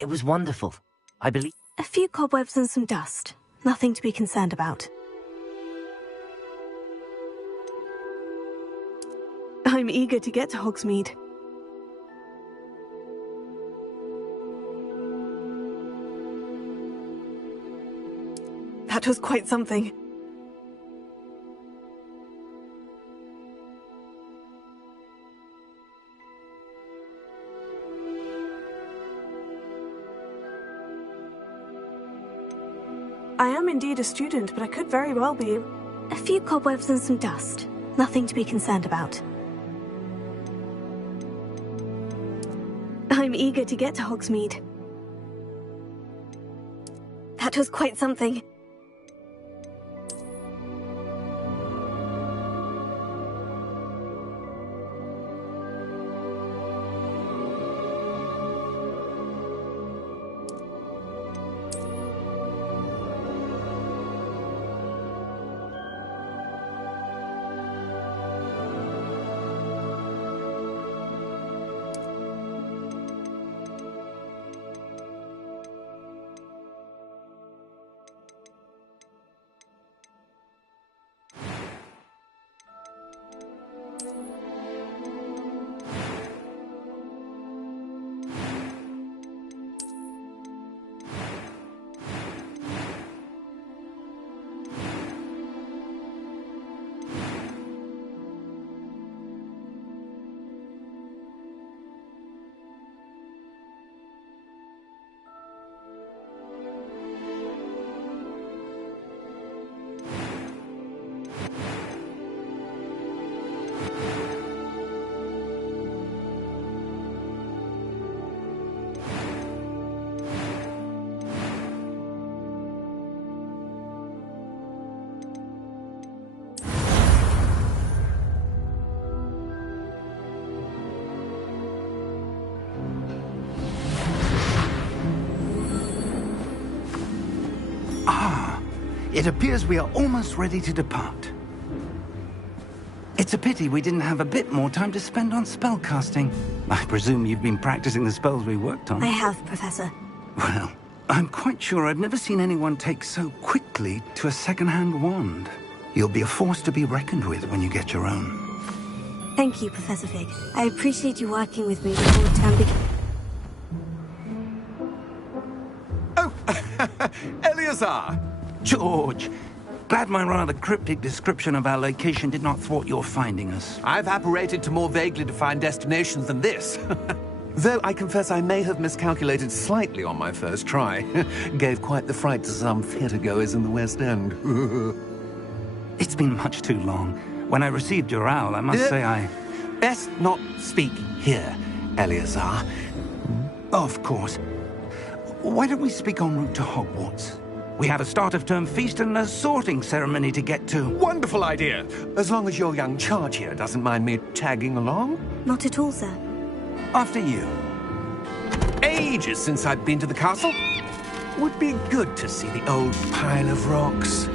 It was wonderful. I believe... A few cobwebs and some dust. Nothing to be concerned about. I'm eager to get to Hogsmeade. That was quite something. I am indeed a student, but I could very well be... A few cobwebs and some dust. Nothing to be concerned about. I'm eager to get to Hogsmeade. That was quite something. It appears we are almost ready to depart. It's a pity we didn't have a bit more time to spend on spellcasting. I presume you've been practicing the spells we worked on. I have, Professor. Well, I'm quite sure I've never seen anyone take so quickly to a second-hand wand. You'll be a force to be reckoned with when you get your own. Thank you, Professor Fig. I appreciate you working with me before the term begins. Oh, Eleazar! George, glad my rather cryptic description of our location did not thwart your finding us. I've apparated to more vaguely defined destinations than this. Though I confess I may have miscalculated slightly on my first try. Gave quite the fright to some theatre-goers in the West End. It's been much too long. When I received your owl, I must say I... Best not speak here, Eleazar. Of course. Why don't we speak en route to Hogwarts? We have a start-of-term feast and a sorting ceremony to get to. Wonderful idea! As long as your young charge here doesn't mind me tagging along. Not at all, sir. After you. Ages since I've been to the castle. Would be good to see the old pile of rocks.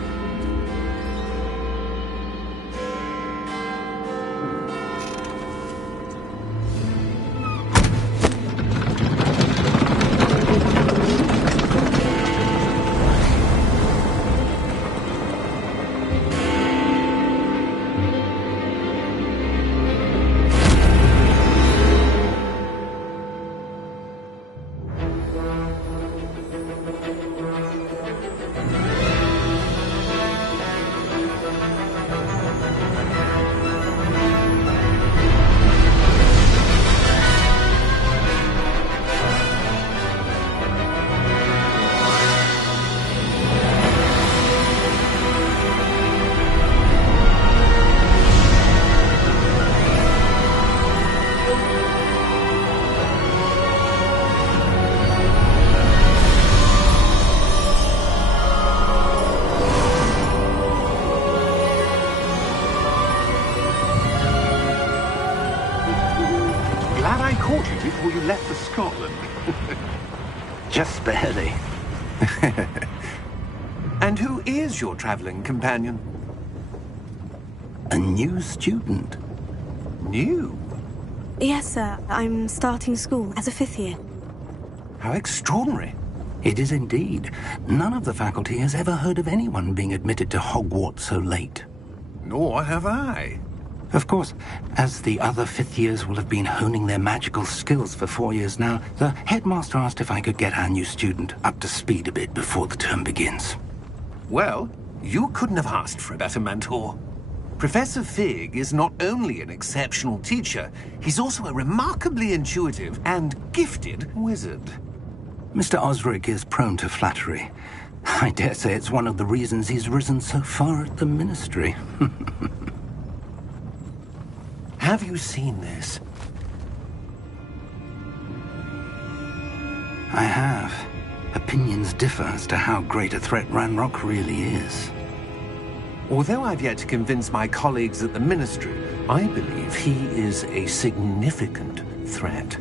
Before you left for Scotland. Just barely. And who is your traveling companion? A new student. New? Yes, sir. I'm starting school as a 5th year. How extraordinary. It is indeed. None of the faculty has ever heard of anyone being admitted to Hogwarts so late. Nor have I. Of course, as the other fifth years will have been honing their magical skills for 4 years now, the headmaster asked if I could get our new student up to speed a bit before the term begins. Well, you couldn't have asked for a better mentor. Professor Fig is not only an exceptional teacher, he's also a remarkably intuitive and gifted wizard. Mr. Osric is prone to flattery. I dare say it's one of the reasons he's risen so far at the Ministry. Have you seen this? I have. Opinions differ as to how great a threat Ranrock really is. Although I've yet to convince my colleagues at the Ministry, I believe he is a significant threat.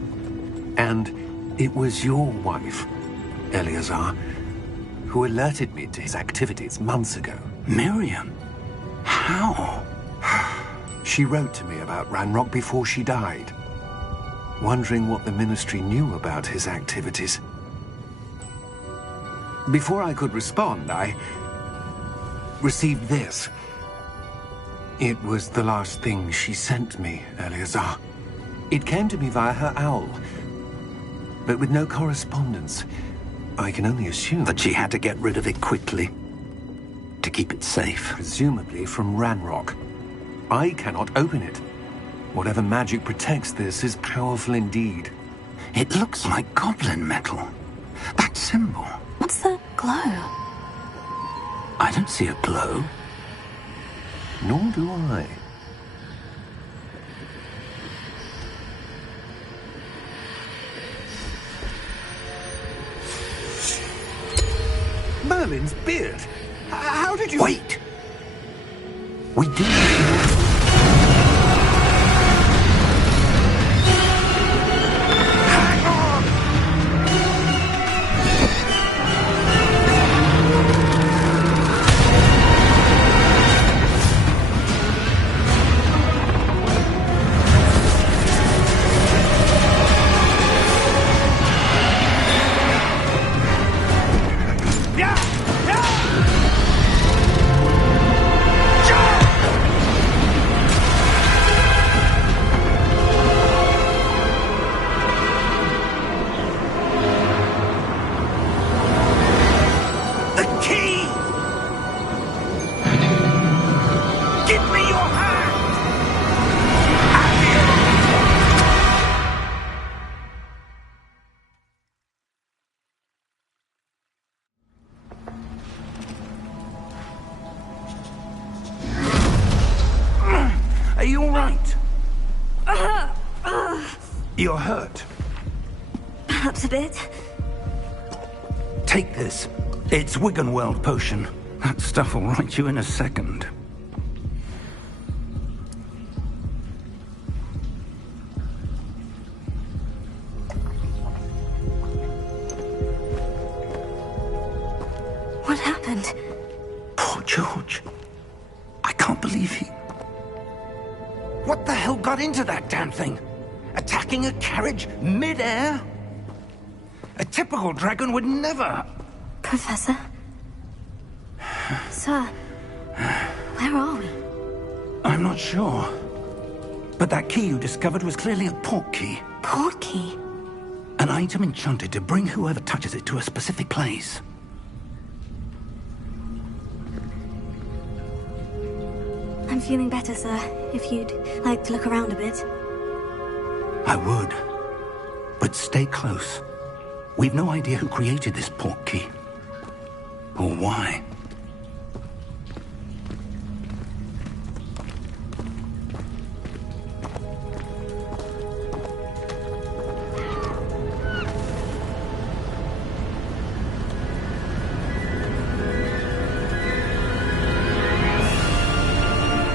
And it was your wife, Eleazar, who alerted me to his activities months ago. Miriam? How? She wrote to me about Ranrock before she died, wondering what the Ministry knew about his activities. Before I could respond, I received this. It was the last thing she sent me, Eleazar. It came to me via her owl, but with no correspondence. I can only assume That she had to get rid of it quickly, to keep it safe. presumably from Ranrock. I cannot open it. Whatever magic protects this is powerful indeed. It looks like goblin metal. That symbol. What's the glow? I don't see a glow. Nor do I. Merlin's beard! How did you... Wait! We do. Are you all right? You're hurt. Perhaps a bit. Take this. It's Wiggenweld potion. That stuff will right you in a second. What happened? Poor George. I can't believe he... What the hell got into that damn thing? Attacking a carriage mid-air? A typical dragon would never... Professor? Sir, where are we? I'm not sure. But that key you discovered was clearly a port key. Port key? An item enchanted to bring whoever touches it to a specific place. I'm feeling better, sir. If you'd like to look around a bit. I would. But stay close. We've no idea who created this port key. Or why.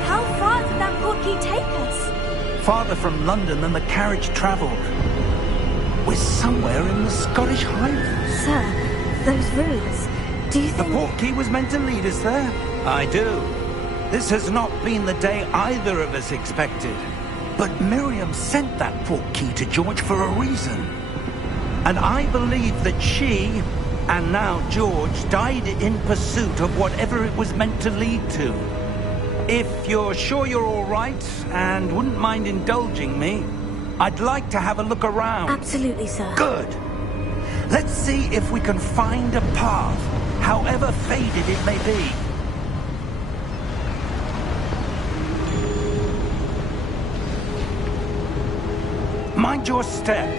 How far did that port key take us? Farther from London than the carriage traveled. We're somewhere in the Scottish Highlands. Sir, those ruins. Do you The think... port key was meant to lead us there? I do. This has not been the day either of us expected. But Miriam sent that port key to George for a reason. And I believe that she, and now George, died in pursuit of whatever it was meant to lead to. If you're sure you're all right, and wouldn't mind indulging me, I'd like to have a look around. Absolutely, sir. Good. Let's see if we can find a path, however faded it may be. Mind your step.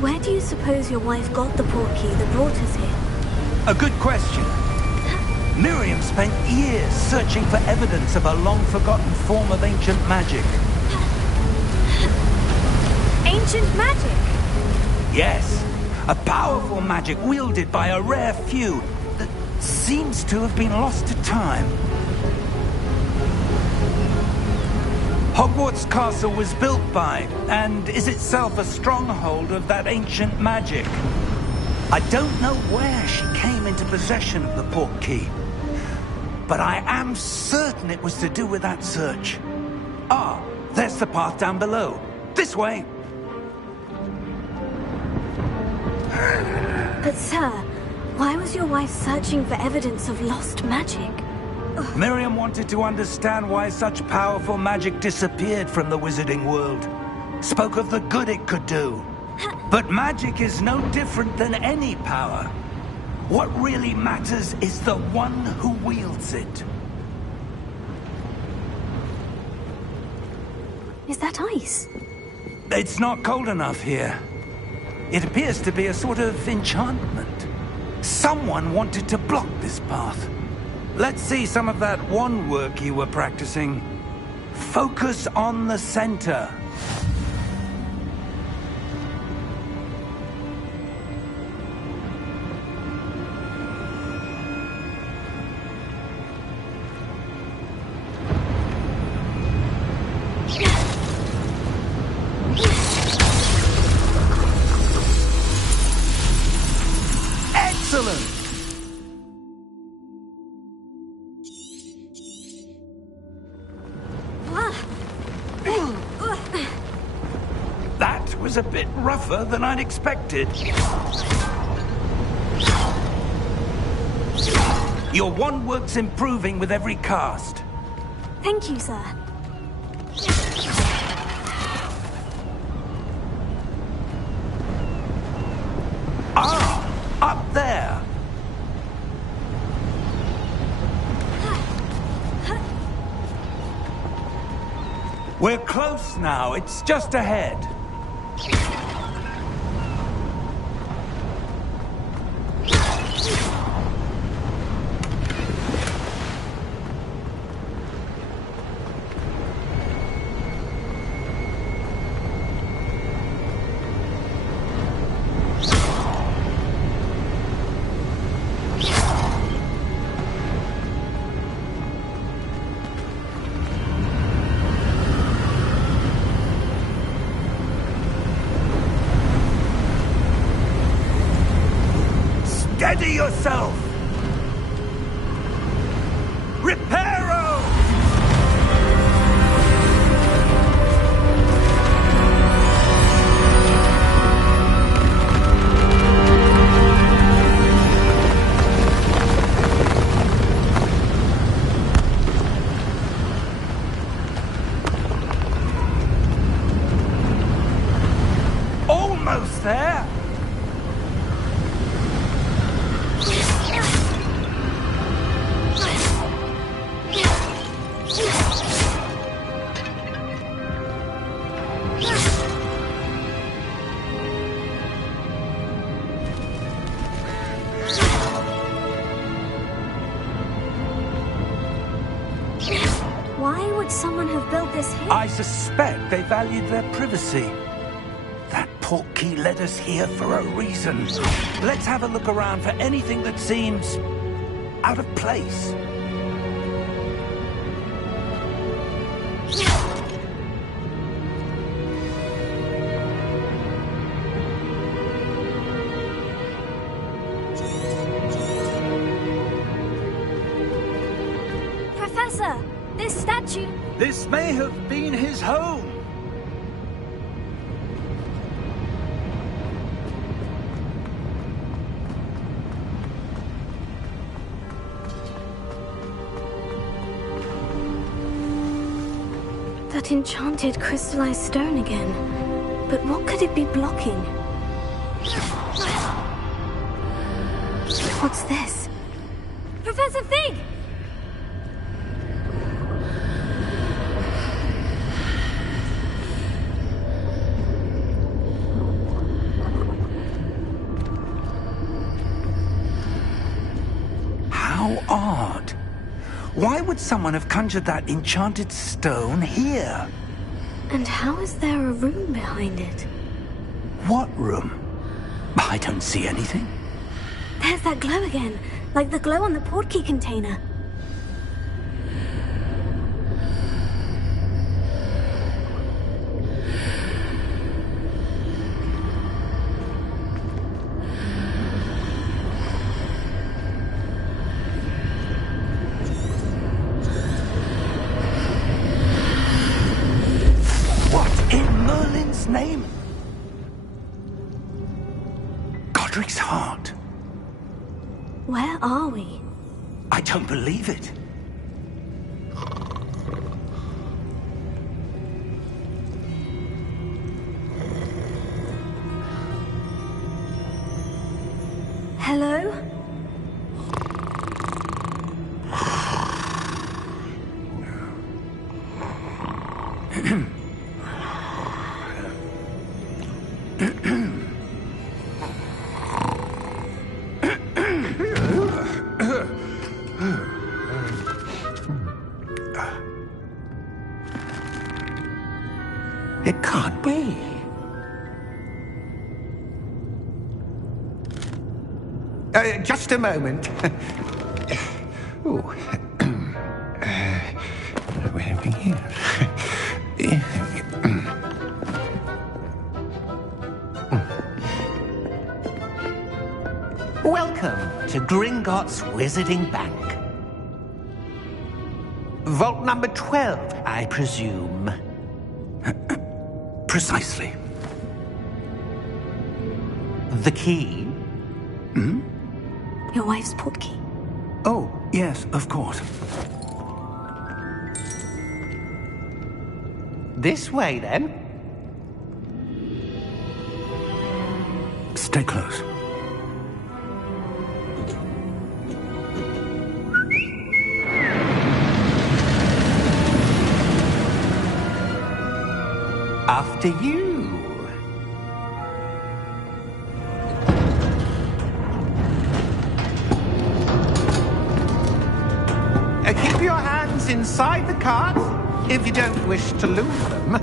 Where do you suppose your wife got the portkey that brought us here? A good question. Miriam spent years searching for evidence of a long-forgotten form of ancient magic. Ancient magic? Yes, a powerful magic wielded by a rare few that seems to have been lost to time. Hogwarts Castle was built by, and is itself a stronghold of that ancient magic. I don't know where she came into possession of the portkey, but I am certain it was to do with that search. Ah, there's the path down below. This way. But sir, why was your wife searching for evidence of lost magic? Miriam wanted to understand why such powerful magic disappeared from the wizarding world. Spoke of the good it could do. But magic is no different than any power. What really matters is the one who wields it. Is that ice? It's not cold enough here. It appears to be a sort of enchantment. Someone wanted to block this path. Let's see some of that wand work you were practicing. Focus on the center. Excellent! That was a bit rougher than I'd expected. Your wand work's improving with every cast. Thank you, sir. Ah! Up there! We're close now. It's just ahead. Steady yourself! Reparo! Almost there! Why would someone have built this here? I suspect they valued their privacy. That portkey led us here for a reason. Let's have a look around for anything that seems out of place. statue? This may have been his home. That enchanted crystallized stone again. But what could it be blocking? What's this? Professor Fig! How odd. Why would someone have conjured that enchanted stone here? And how is there a room behind it? What room? I don't see anything. There's that glow again, like the glow on the portkey container. What in Merlin's name? Godric's heart. Where are we? I don't believe it. Hello? It can't be. Just a moment. Oh. Where are we here? Welcome to Gringotts Wizarding Bank. Vault number 12, I presume. Precisely. The key? Your wife's portkey. Oh, yes, of course. This way, then. Stay close. After you. Keep your hands inside the cart if you don't wish to lose them.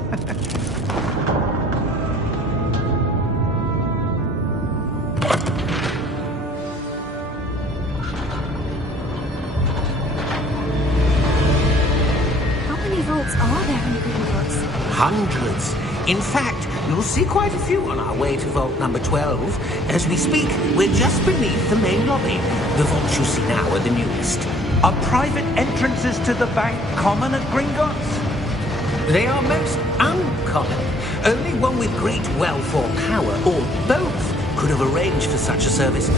How many vaults are there in Gringotts? Hundreds. In fact, you'll see quite a few on our way to vault number 12. As we speak, we're just beneath the main lobby. The vaults you see now are the newest. Are private entrances to the bank common at Gringotts? They are most uncommon. Only one with great wealth or power, or both, could have arranged for such a service.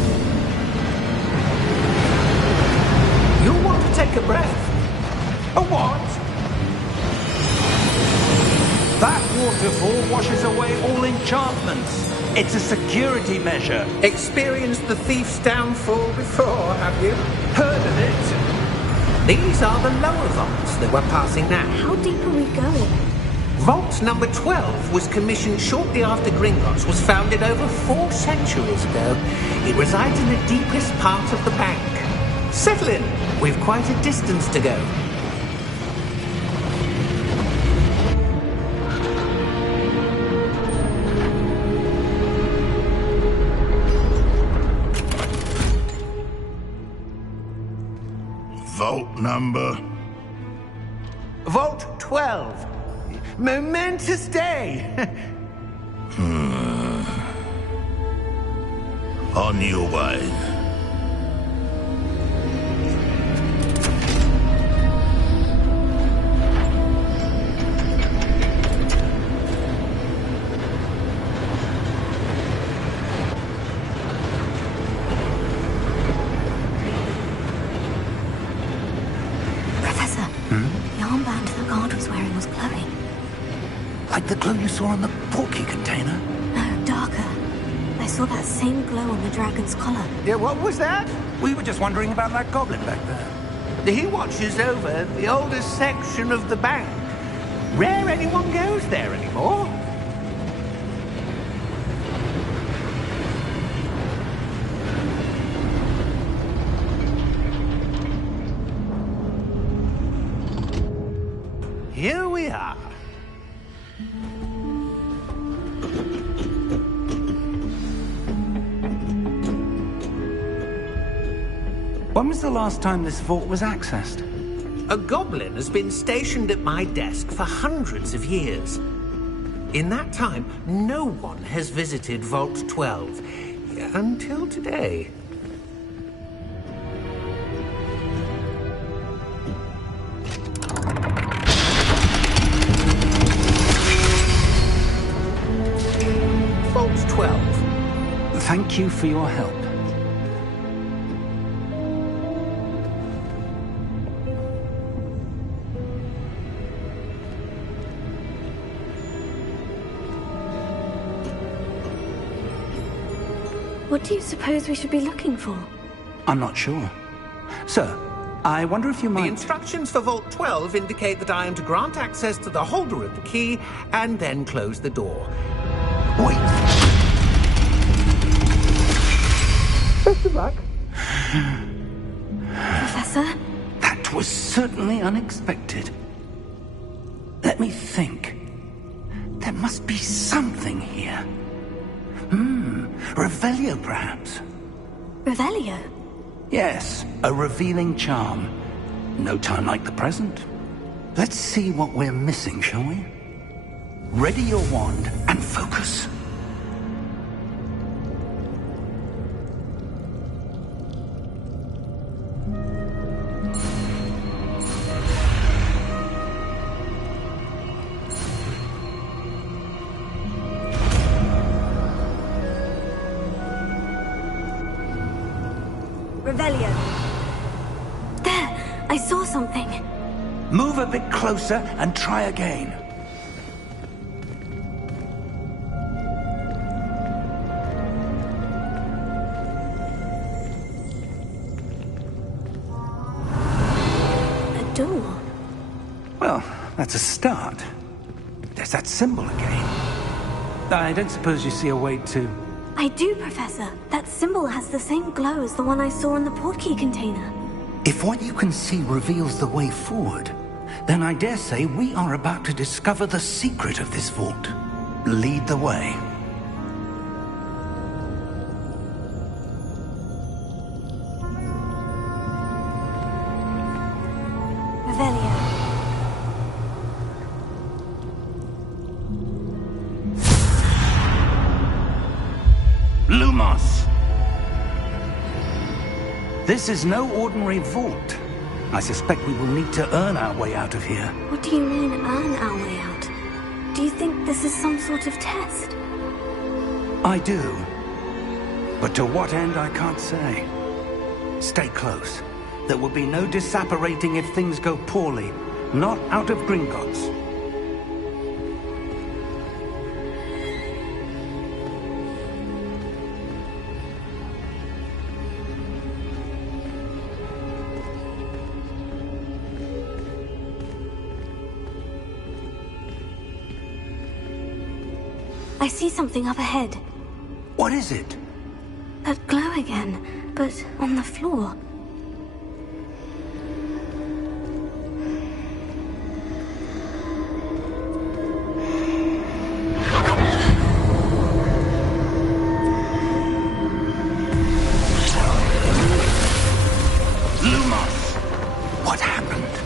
You'll want to take a breath. A what? That waterfall washes away all enchantments. It's a security measure. Experienced the thief's downfall before, have you? Heard of it? These are the lower vaults that we're passing now. How deep are we going? Vault number 12 was commissioned shortly after Gringotts was founded over 4 centuries ago. It resides in the deepest part of the bank. Settle in. We've quite a distance to go. Vault number? Vault 12. Momentous day. On your way. Like the glow you saw on the portkey container? No, darker. I saw that same glow on the dragon's collar. Yeah, what was that? We were just wondering about that goblin back there. He watches over the oldest section of the bank. Rare anyone goes there anymore. Here we are. When was the last time this vault was accessed? A goblin has been stationed at my desk for hundreds of years. In that time, no one has visited Vault 12. Until today. Vault 12. Thank you for your help. What do you suppose we should be looking for? I'm not sure. Sir, I wonder if you The might... instructions for Vault 12 indicate that I am to grant access to the holder of the key and then close the door. Wait! Best of luck. Professor? That was certainly unexpected. Let me think. There must be something here. Revelio, perhaps? Revelio? Yes, a revealing charm. No time like the present. Let's see what we're missing, shall we? Ready your wand and focus. Revelio. There! I saw something. Move a bit closer and try again. A door. Well, that's a start. There's that symbol again. I don't suppose you see a way to... I do, Professor. That symbol has the same glow as the one I saw in the portkey container. If what you can see reveals the way forward, then I dare say we are about to discover the secret of this vault. Lead the way. Revelio. Lumos! This is no ordinary vault. I suspect we will need to earn our way out of here. What do you mean, earn our way out? Do you think this is some sort of test? I do. But to what end, I can't say. Stay close. There will be no disapparating if things go poorly. Not out of Gringotts. I see something up ahead. What is it? That glow again, but on the floor. Lumos! What happened?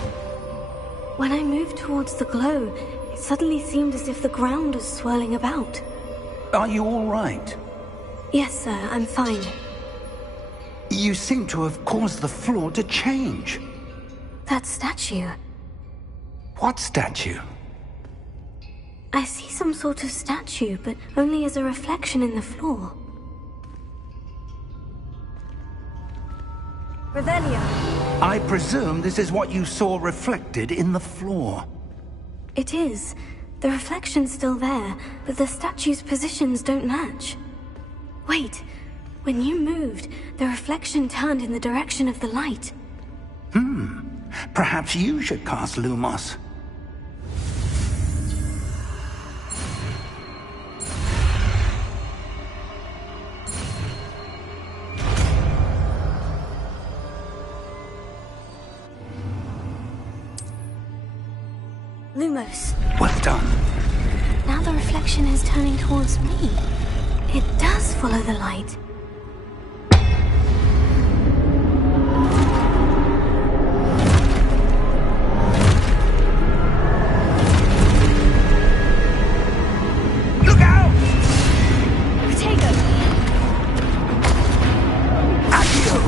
When I moved towards the glow, it suddenly seemed as if the ground was swirling about. Are you all right? Yes, sir, I'm fine. You seem to have caused the floor to change. That statue. What statue? I see some sort of statue, but only as a reflection in the floor. Revelio. I presume this is what you saw reflected in the floor. It is. The reflection's still there, but the statue's positions don't match. Wait, when you moved, the reflection turned in the direction of the light. Perhaps you should cast Lumos. Lumos. Well done. Now the reflection is turning towards me. It does follow the light. Look out! Potato! Accio!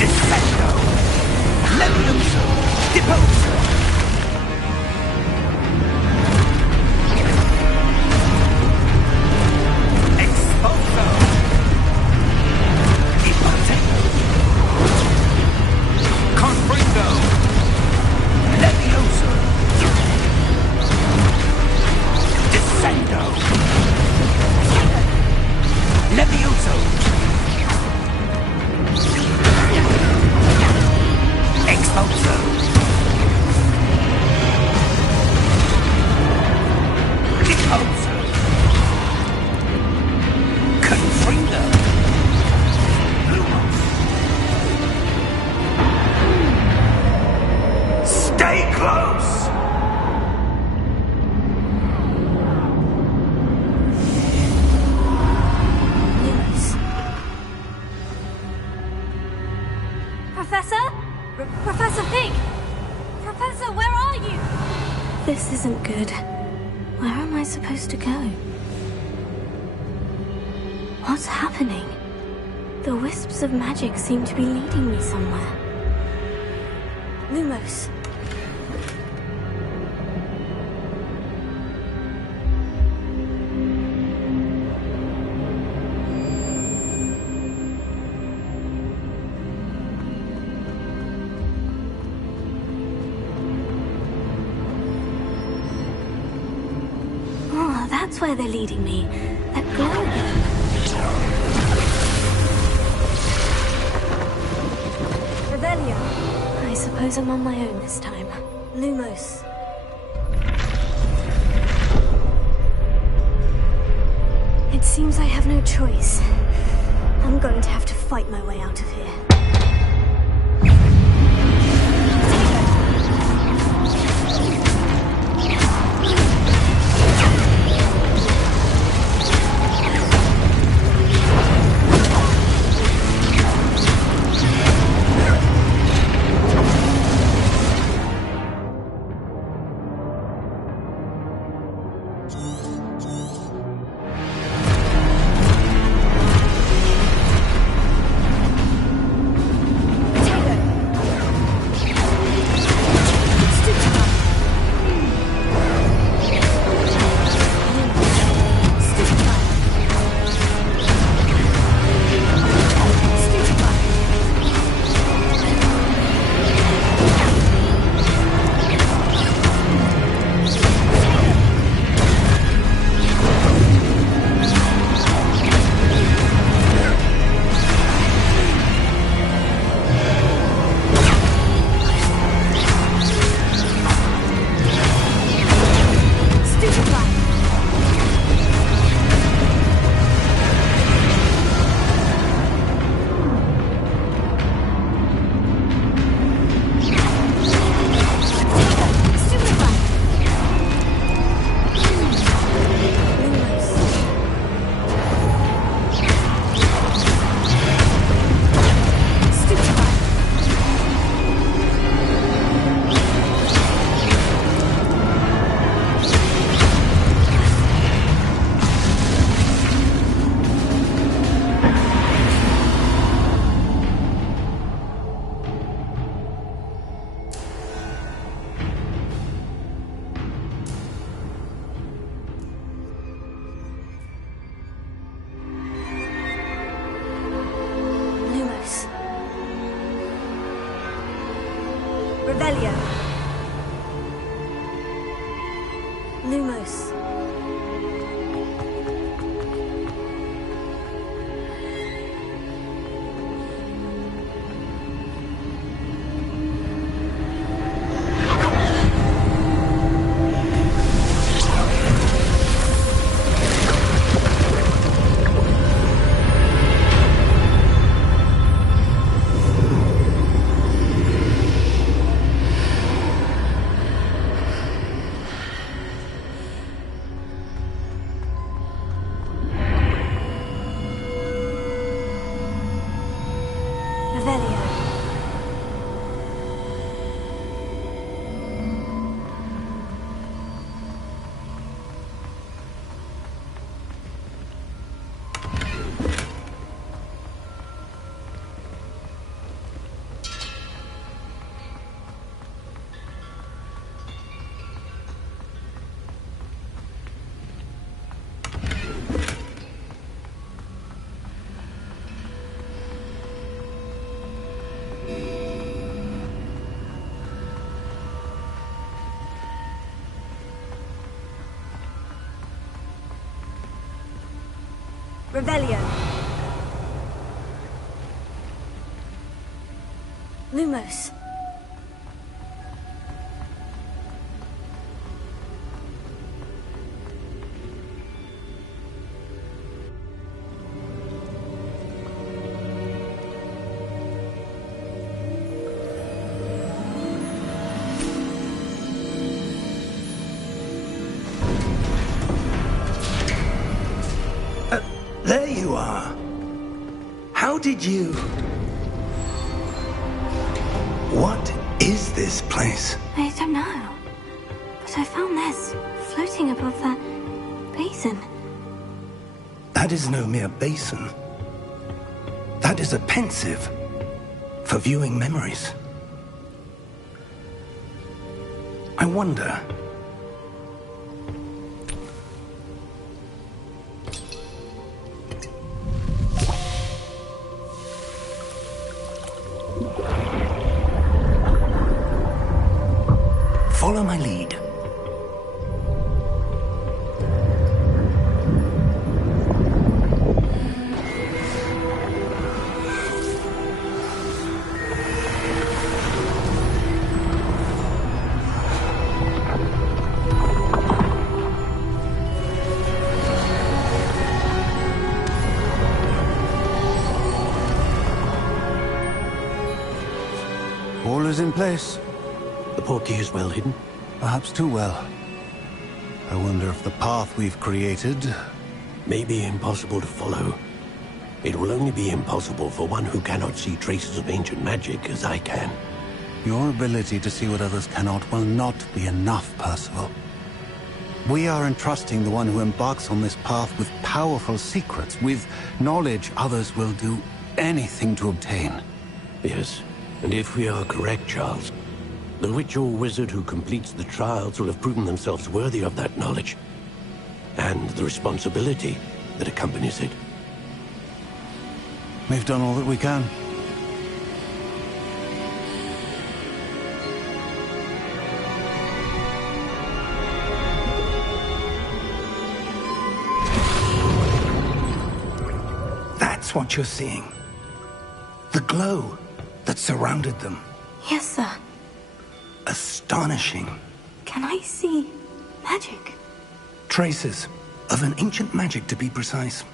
Descendo! Levioso! Deposo! Exposo! Ipoteo! Confringo! Levioso! Descendo! Levioso! Exposo! Deposo! Confringo! Lumos! Stay close! Lumos. Professor? Professor Fig! Professor, where are you? This isn't good. Where am I supposed to go? What's happening? The wisps of magic seem to be leading me somewhere. Lumos. Oh, that's where they're leading me. That glow again. Revelio. I suppose I'm on my own this time. Lumos. It seems I have no choice. I'm going to have to fight my way out of here. Lumos. Revelio. Lumos. There you are. How did you... What is this place? I don't know. But I found this floating above that basin. That is no mere basin. That is a pensive for viewing memories. I wonder... Follow my lead. All is in place. The portkey is well hidden. Perhaps too well. I wonder if the path we've created... May be impossible to follow. It will only be impossible for one who cannot see traces of ancient magic as I can. Your ability to see what others cannot will not be enough, Percival. We are entrusting the one who embarks on this path with powerful secrets, with knowledge others will do anything to obtain. Yes, and if we are correct, Charles, the witch or wizard who completes the trials will have proven themselves worthy of that knowledge, and the responsibility that accompanies it. We've done all that we can. That's what you're seeing. The glow that surrounded them. Yes, sir. Astonishing. Can I see magic? Traces of an ancient magic, to be precise.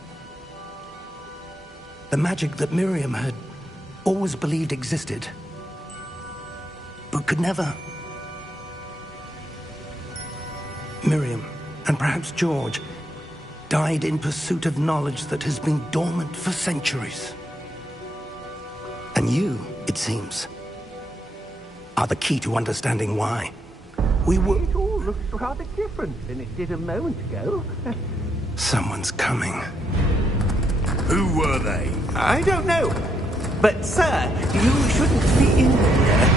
The magic that Miriam had always believed existed, but could never. Miriam, and perhaps George, died in pursuit of knowledge that has been dormant for centuries. And you, it seems, are the key to understanding why. We were... It all looks rather different than it did a moment ago. Someone's coming. Who were they? I don't know. But, sir, you shouldn't be in here.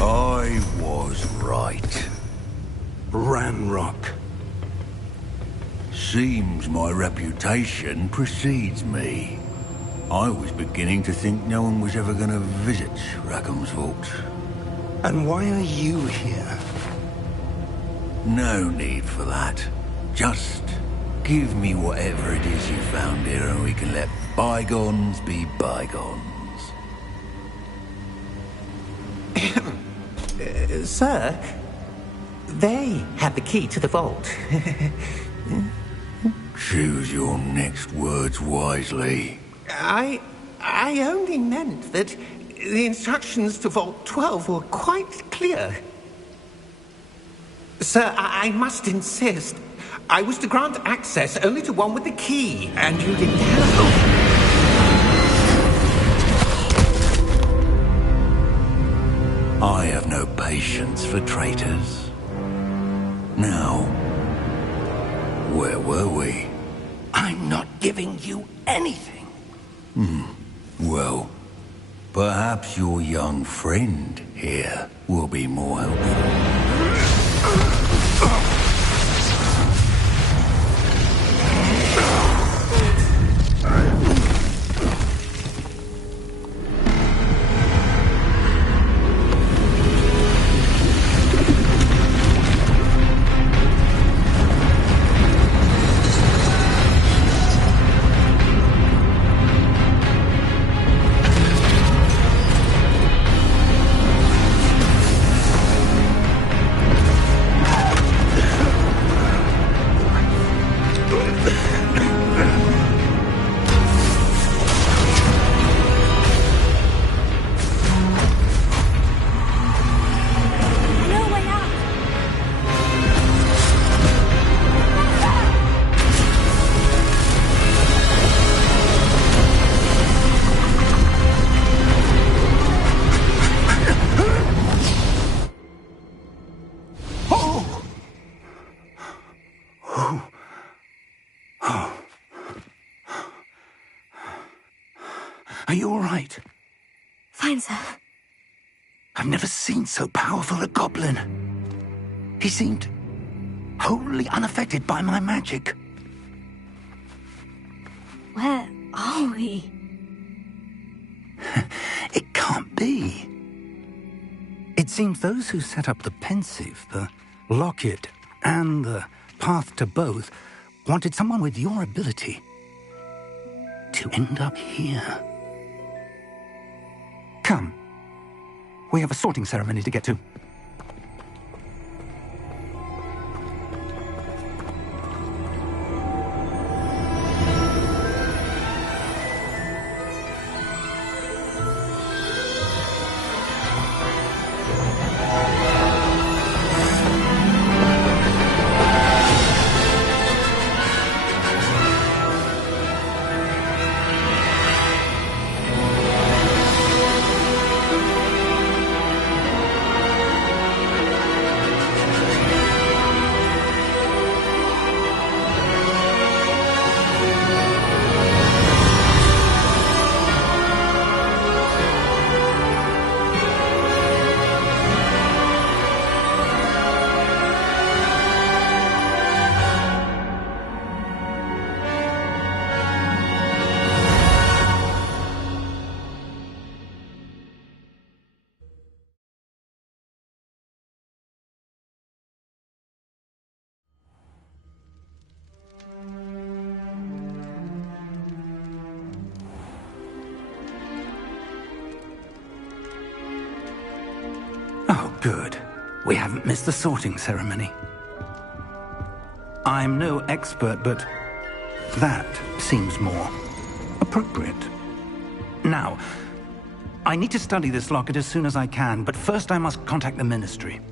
I was right. Ranrock. Seems my reputation precedes me. I was beginning to think no one was ever going to visit Rackham's vault. And why are you here? No need for that. Just give me whatever it is you found here and we can let bygones be bygones. Sir, they had the key to the vault. Choose your next words wisely. I only meant that the instructions to Vault 12 were quite clear. Sir, I must insist. I was to grant access only to one with the key, and you didn't help. I have no patience for traitors. Now, where were we? I'm not giving you anything. Well, perhaps your young friend here will be more helpful. Are you all right? Fine, sir. I've never seen so powerful a goblin. He seemed wholly unaffected by my magic. Where are we? It can't be. It seems those who set up the pensive, the locket, and the path to both wanted someone with your ability to end up here. Come. We have a sorting ceremony to get to. Oh, good. We haven't missed the sorting ceremony. I'm no expert, but that seems more appropriate. Now, I need to study this locket as soon as I can, but first I must contact the Ministry.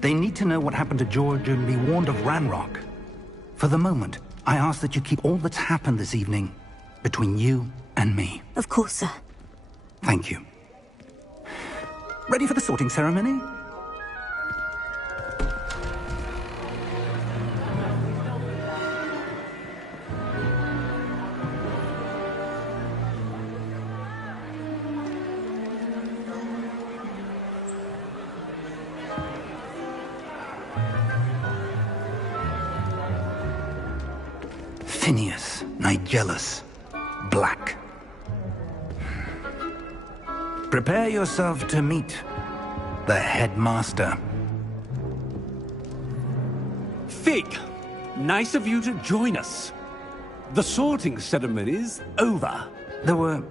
They need to know what happened to George and be warned of Ranrock. For the moment, I ask that you keep all that's happened this evening between you and me. Of course, sir. Thank you. Ready for the sorting ceremony? Phineas, Nigellus, Black. Prepare yourself to meet the headmaster. Fig, nice of you to join us. The sorting ceremony's over. There were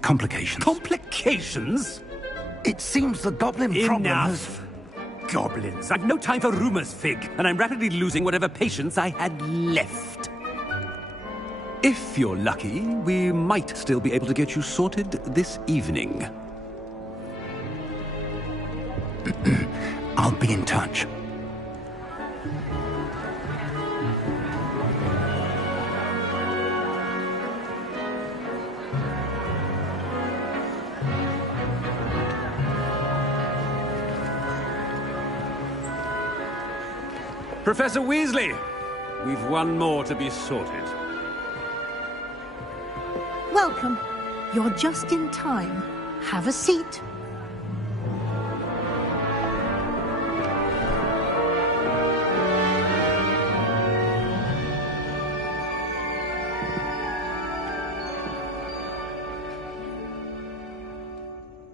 complications. Complications? It seems the goblin problem has... Enough! Goblins. I've no time for rumors, Fig, and I'm rapidly losing whatever patience I had left. If you're lucky, we might still be able to get you sorted this evening. I'll be in touch. Professor Weasley, we've one more to be sorted. Welcome. You're just in time. Have a seat.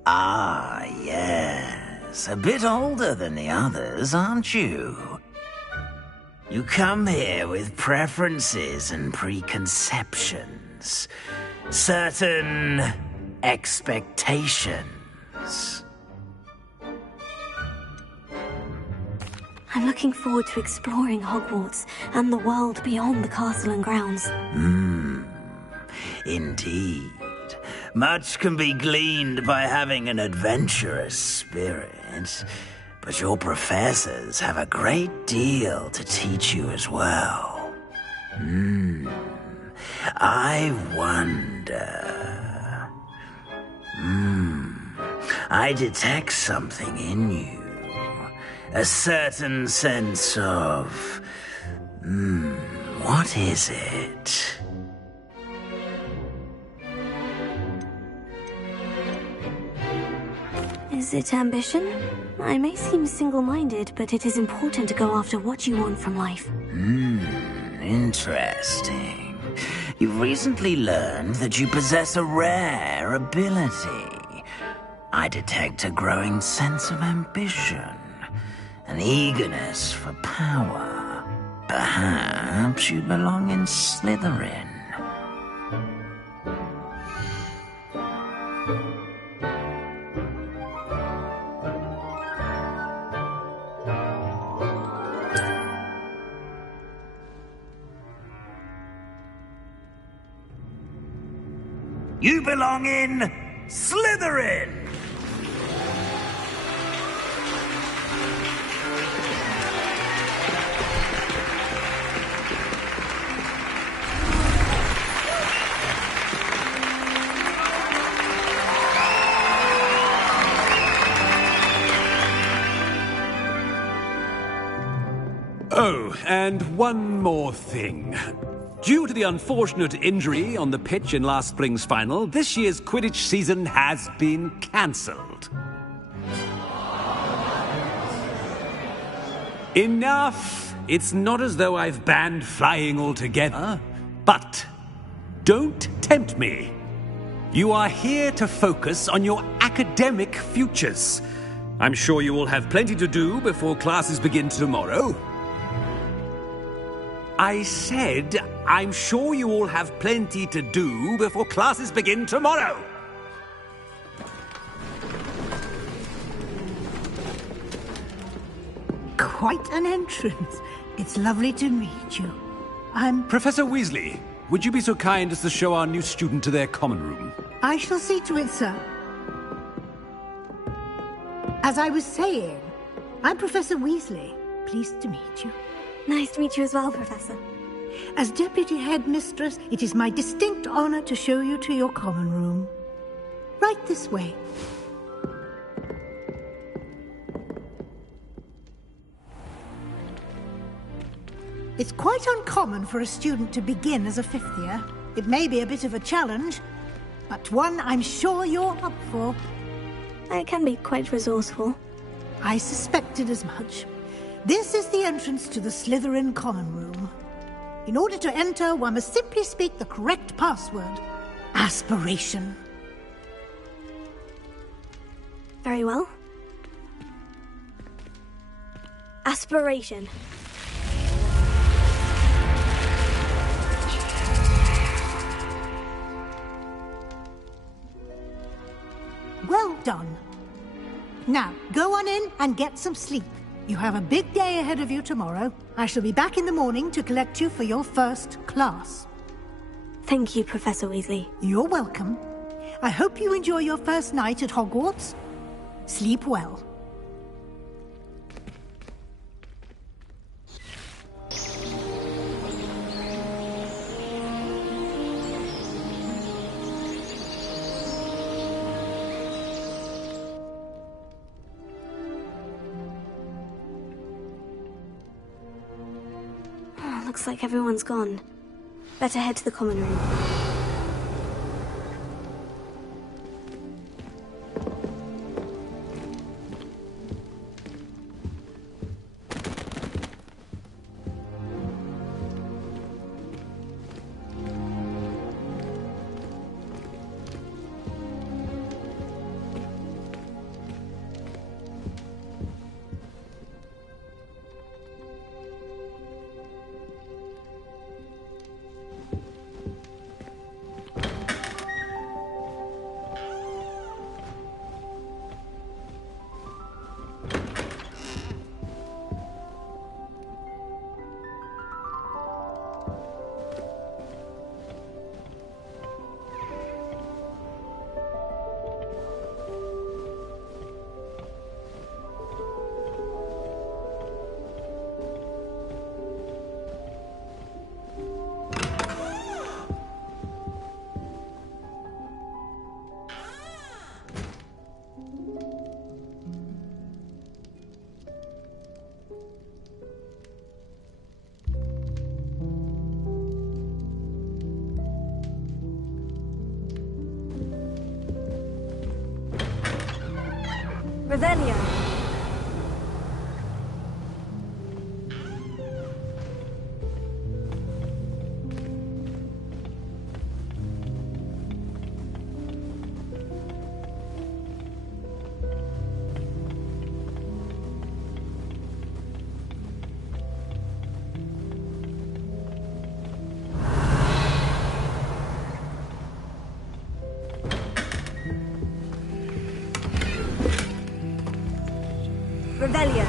Ah, yes. A bit older than the others, aren't you? You come here with preferences and preconceptions. Certain expectations. I'm looking forward to exploring Hogwarts and the world beyond the castle and grounds. Indeed. Much can be gleaned by having an adventurous spirit, but your professors have a great deal to teach you as well. I wonder... I detect something in you. A certain sense of... what is it? Is it ambition? I may seem single-minded, but it is important to go after what you want from life. Interesting. You've recently learned that you possess a rare ability. I detect a growing sense of ambition, an eagerness for power. Perhaps you belong in Slytherin. You belong in Slytherin! Oh, and one more thing. Due to the unfortunate injury on the pitch in last spring's final, this year's Quidditch season has been cancelled. Enough! It's not as though I've banned flying altogether, but don't tempt me. You are here to focus on your academic futures. I'm sure you will have plenty to do before classes begin tomorrow. I said, I'm sure you all have plenty to do before classes begin tomorrow. Quite an entrance. It's lovely to meet you. I'm... Professor Weasley, would you be so kind as to show our new student to their common room? I shall see to it, sir. As I was saying, I'm Professor Weasley. Pleased to meet you. Nice to meet you as well, Professor. As Deputy Headmistress, it is my distinct honor to show you to your common room. Right this way. It's quite uncommon for a student to begin as a fifth year. It may be a bit of a challenge, but one I'm sure you're up for. I can be quite resourceful. I suspected as much. This is the entrance to the Slytherin common room. In order to enter, one must simply speak the correct password. Aspiration. Very well. Aspiration. done. Now, go on in and get some sleep. You have a big day ahead of you tomorrow. I shall be back in the morning to collect you for your first class. Thank you, Professor Weasley. You're welcome. I hope you enjoy your first night at Hogwarts. Sleep well. Looks like everyone's gone. Better head to the common room. Revelio. Revelio.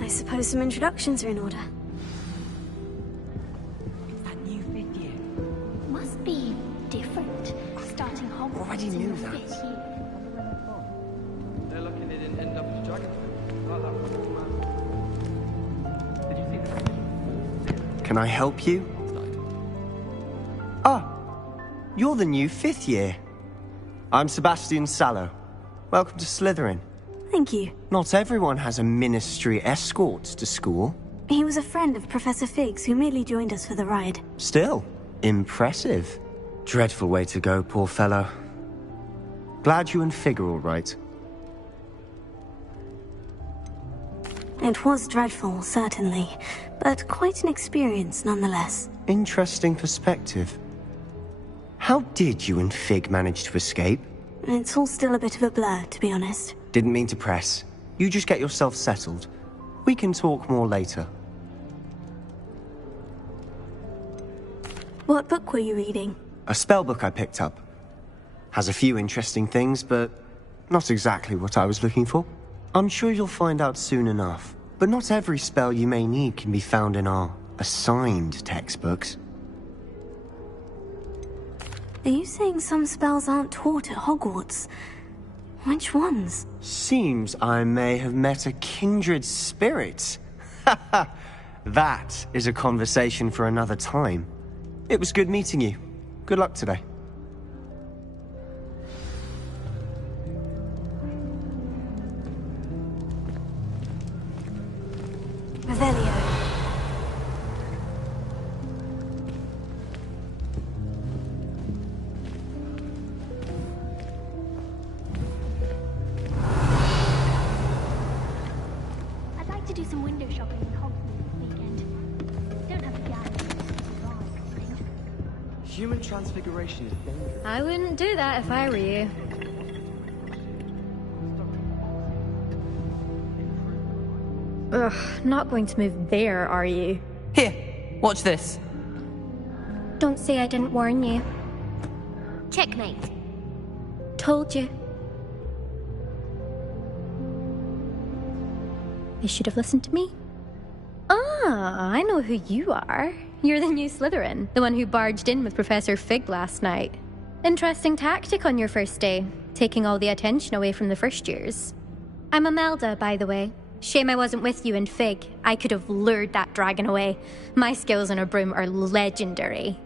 I suppose some introductions are in order. Already knew that. They're looking at an end up the dragon. Did you see that? Can I help you? Ah, you're the new 5th year. I'm Sebastian Sallow. Welcome to Slytherin. Thank you. Not everyone has a ministry escort to school. He was a friend of Professor Fig's who merely joined us for the ride. Still, impressive. Dreadful way to go, poor fellow. Glad you and Fig are all right. It was dreadful, certainly, but quite an experience nonetheless. Interesting perspective. How did you and Fig manage to escape? It's all still a bit of a blur, to be honest. Didn't mean to press. You just get yourself settled. We can talk more later. What book were you reading? A spell book I picked up. Has a few interesting things, but not exactly what I was looking for. I'm sure you'll find out soon enough. But not every spell you may need can be found in our assigned textbooks. Are you saying some spells aren't taught at Hogwarts? Which ones? Seems I may have met a kindred spirit. That is a conversation for another time. It was good meeting you. Good luck today. Revelio. I'd like to do some window shopping in Hogwarts this weekend. Don't have a gas. Human transfiguration is dangerous. I wouldn't do that if I were you. Ugh, not going to move there, are you? Here, watch this. Don't say I didn't warn you. Checkmate. Told you. You should have listened to me. Ah, I know who you are. You're the new Slytherin, the one who barged in with Professor Fig last night. Interesting tactic on your first day, taking all the attention away from the first years. I'm Imelda, by the way. Shame I wasn't with you in Fig. I could have lured that dragon away. My skills on a broom are legendary.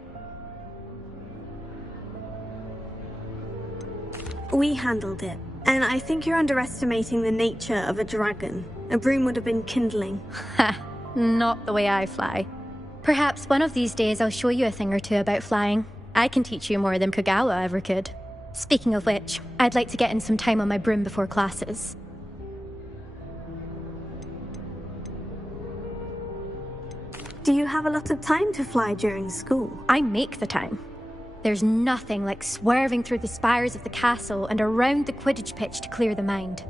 We handled it, and I think you're underestimating the nature of a dragon. A broom would have been kindling. Ha, not the way I fly. Perhaps one of these days I'll show you a thing or two about flying. I can teach you more than Kagawa ever could. Speaking of which, I'd like to get in some time on my broom before classes. Do you have a lot of time to fly during school? I make the time. There's nothing like swerving through the spires of the castle and around the Quidditch pitch to clear the mind.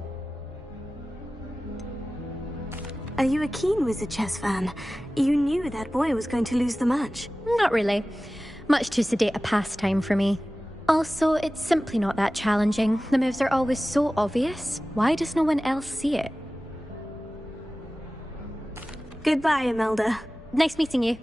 Are you a keen Wizard chess fan? You knew that boy was going to lose the match. Not really. Much too sedate a pastime for me. Also, it's simply not that challenging. The moves are always so obvious. Why does no one else see it? Goodbye, Imelda. Nice meeting you.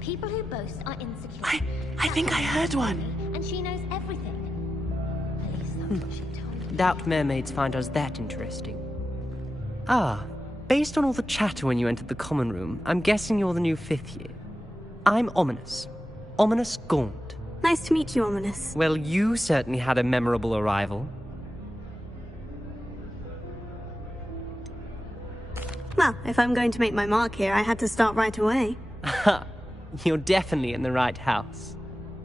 People who boast are insecure. I think I heard one. And she knows everything. At least that's what she told me. Doubt mermaids find us that interesting. Ah, based on all the chatter when you entered the common room, I'm guessing you're the new 5th year. I'm Ominous. Ominous Gaunt. Nice to meet you, Ominous. Well, you certainly had a memorable arrival. Well, if I'm going to make my mark here, I had to start right away. Ha! You're definitely in the right house.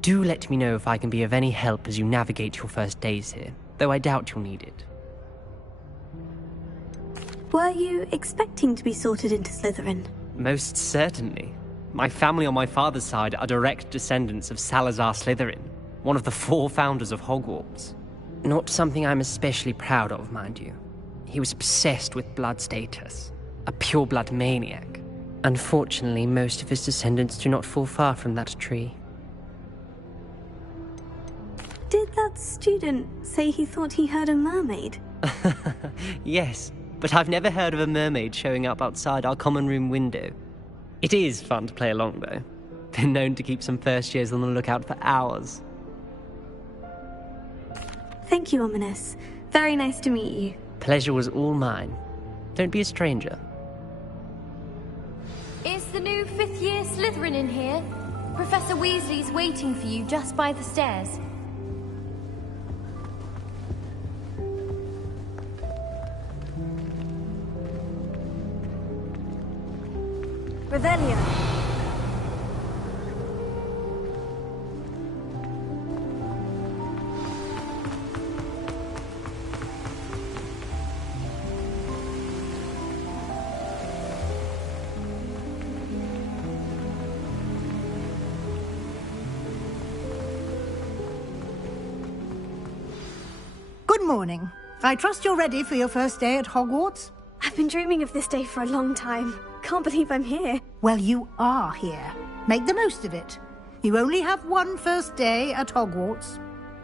Do let me know if I can be of any help as you navigate your first days here, though I doubt you'll need it. Were you expecting to be sorted into Slytherin? Most certainly. My family on my father's side are direct descendants of Salazar Slytherin, one of the 4 founders of Hogwarts. Not something I'm especially proud of, mind you. He was obsessed with blood status, a pure-blood maniac. Unfortunately, most of his descendants do not fall far from that tree. Did that student say he thought he heard a mermaid? Yes, but I've never heard of a mermaid showing up outside our common room window. It is fun to play along, though. Been known to keep some first years on the lookout for hours. Thank you, Ominous. Very nice to meet you. Pleasure was all mine. Don't be a stranger. Is the new 5th year Slytherin in here? Professor Weasley's waiting for you just by the stairs. Revelio. Good morning. I trust you're ready for your first day at Hogwarts? I've been dreaming of this day for a long time. Can't believe I'm here. Well, you are here. Make the most of it. You only have one first day at Hogwarts.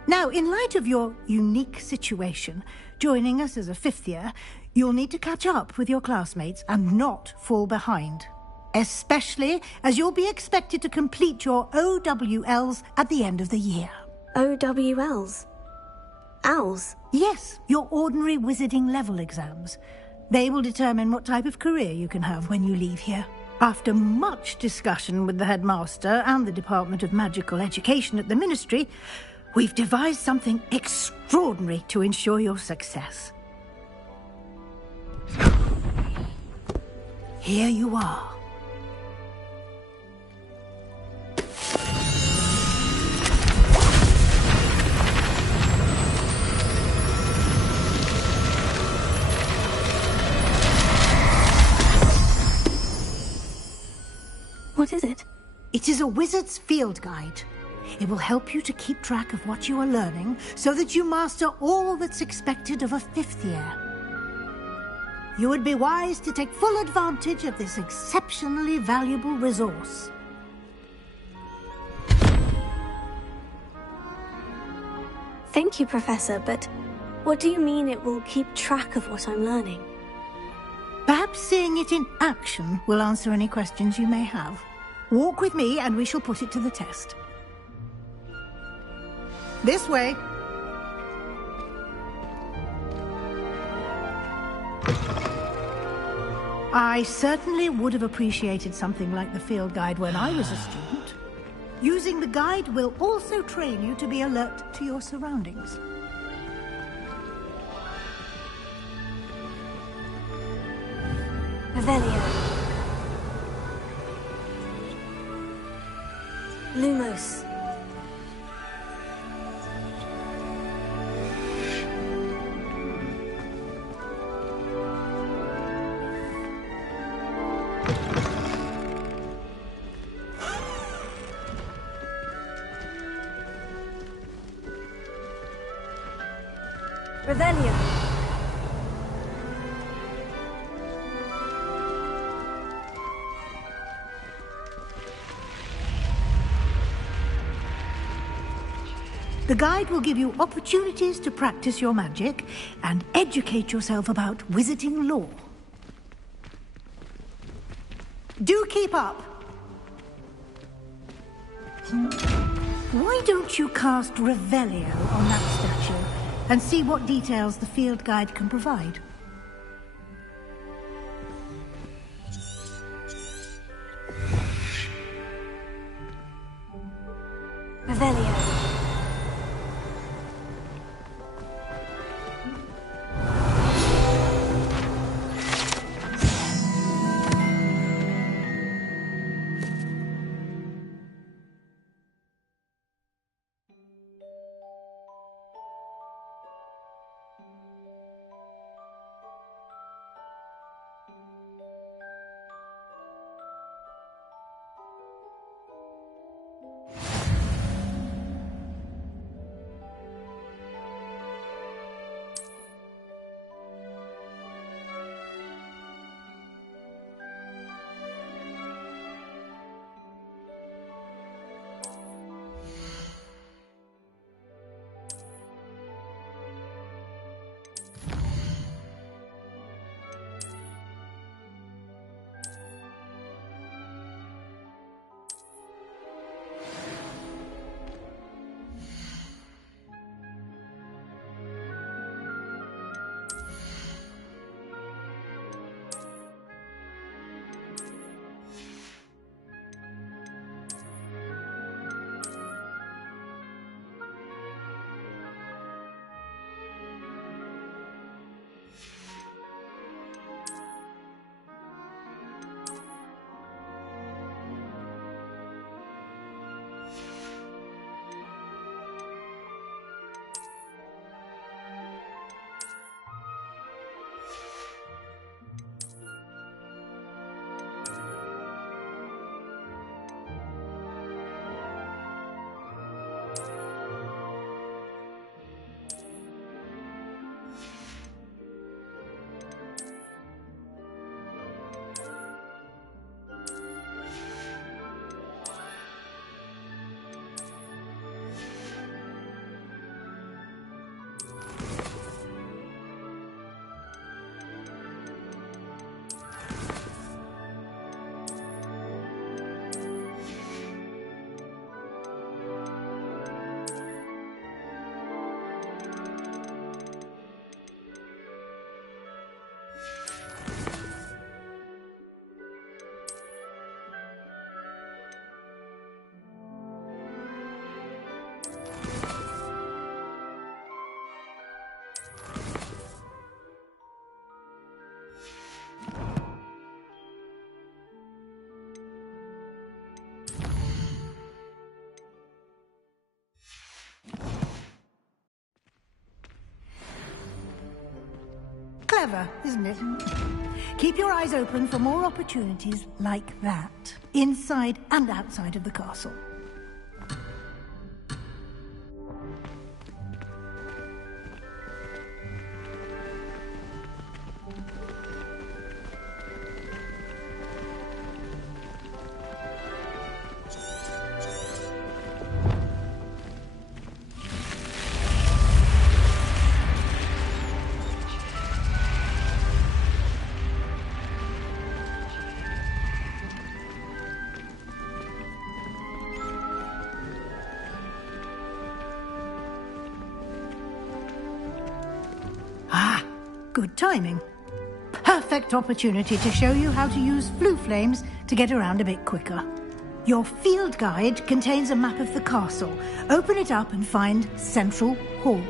Now, in light of your unique situation, joining us as a 5th year, you'll need to catch up with your classmates and not fall behind. Especially as you'll be expected to complete your OWLs at the end of the year. OWLs? Owls? Yes, your ordinary wizarding level exams. They will determine what type of career you can have when you leave here. After much discussion with the headmaster and the Department of Magical Education at the Ministry, We've devised something extraordinary to ensure your success. Here you are. What is it? It is a wizard's field guide. It will help you to keep track of what you are learning so that you master all that's expected of a 5th year. You would be wise to take full advantage of this exceptionally valuable resource. Thank you, Professor, but what do you mean it will keep track of what I'm learning? Perhaps seeing it in action will answer any questions you may have. Walk with me and we shall put it to the test. This way. I certainly would have appreciated something like the field guide when I was a student. Using the guide will also train you to be alert to your surroundings. Revelio. Lumos. Revelio. The guide will give you opportunities to practice your magic and educate yourself about wizarding lore. Do keep up! Why don't you cast Revelio on that statue and see what details the field guide can provide? Revelio. Clever, isn't it? Keep your eyes open for more opportunities like that, inside and outside of the castle. Good timing. Perfect opportunity to show you how to use flue flames to get around a bit quicker. Your field guide contains a map of the castle. Open it up and find Central Hall.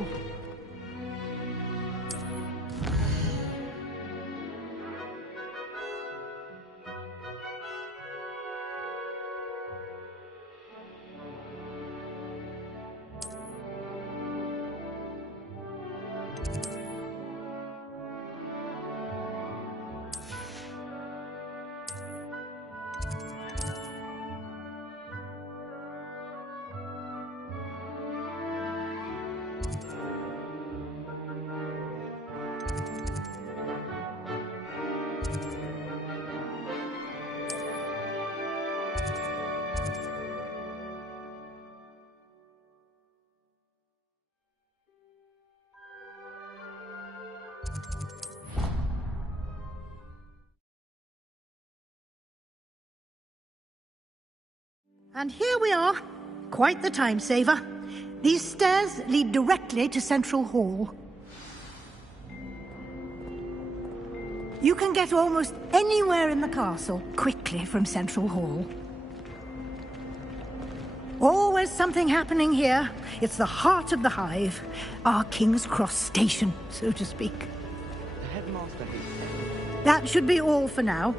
And here we are. Quite the time saver. These stairs lead directly to Central Hall. You can get almost anywhere in the castle quickly from Central Hall. Always something happening here. It's the heart of the hive. Our King's Cross station, so to speak. The headmaster hates. That should be all for now.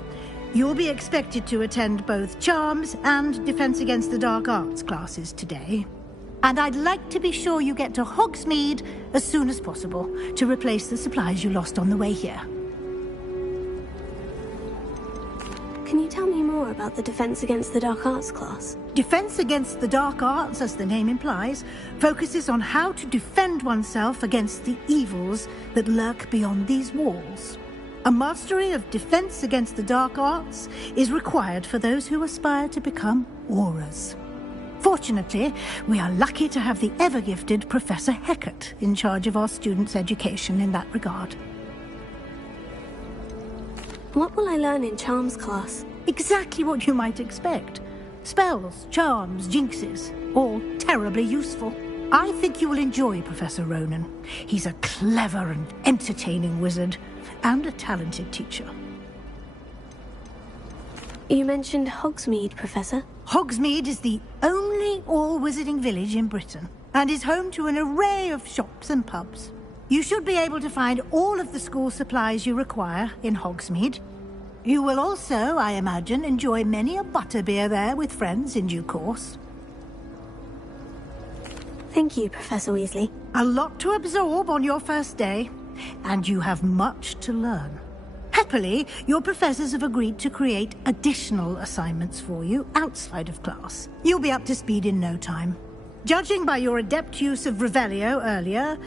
You'll be expected to attend both Charms and Defense Against the Dark Arts classes today. And I'd like to be sure you get to Hogsmeade as soon as possible to replace the supplies you lost on the way here. Can you tell me more about the Defense Against the Dark Arts class? Defense Against the Dark Arts, as the name implies, focuses on how to defend oneself against the evils that lurk beyond these walls. A mastery of Defense Against the Dark Arts is required for those who aspire to become Aurors. Fortunately, we are lucky to have the ever-gifted Professor Hecat in charge of our students' education in that regard. What will I learn in Charms class? Exactly what you might expect. Spells, charms, jinxes, all terribly useful. I think you will enjoy Professor Ronan. He's a clever and entertaining wizard, and a talented teacher. You mentioned Hogsmeade, Professor. Hogsmeade is the only all-wizarding village in Britain, and is home to an array of shops and pubs. You should be able to find all of the school supplies you require in Hogsmeade. You will also, I imagine, enjoy many a butterbeer there with friends in due course. Thank you, Professor Weasley. A lot to absorb on your first day, and you have much to learn. Happily, your professors have agreed to create additional assignments for you outside of class. You'll be up to speed in no time. Judging by your adept use of Revelio earlier,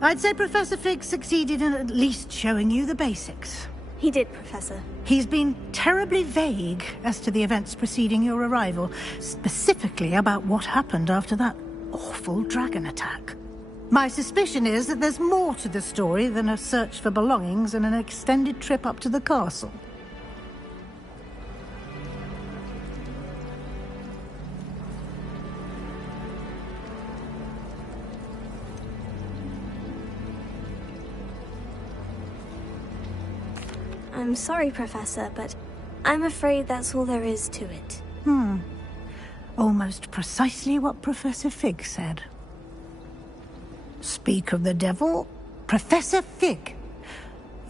I'd say Professor Fig succeeded in at least showing you the basics. He did, Professor. He's been terribly vague as to the events preceding your arrival, specifically about what happened after that awful dragon attack. My suspicion is that there's more to the story than a search for belongings and an extended trip up to the castle. I'm sorry, Professor, but I'm afraid that's all there is to it. Almost precisely what Professor Fig said. Speak of the devil, Professor Fig.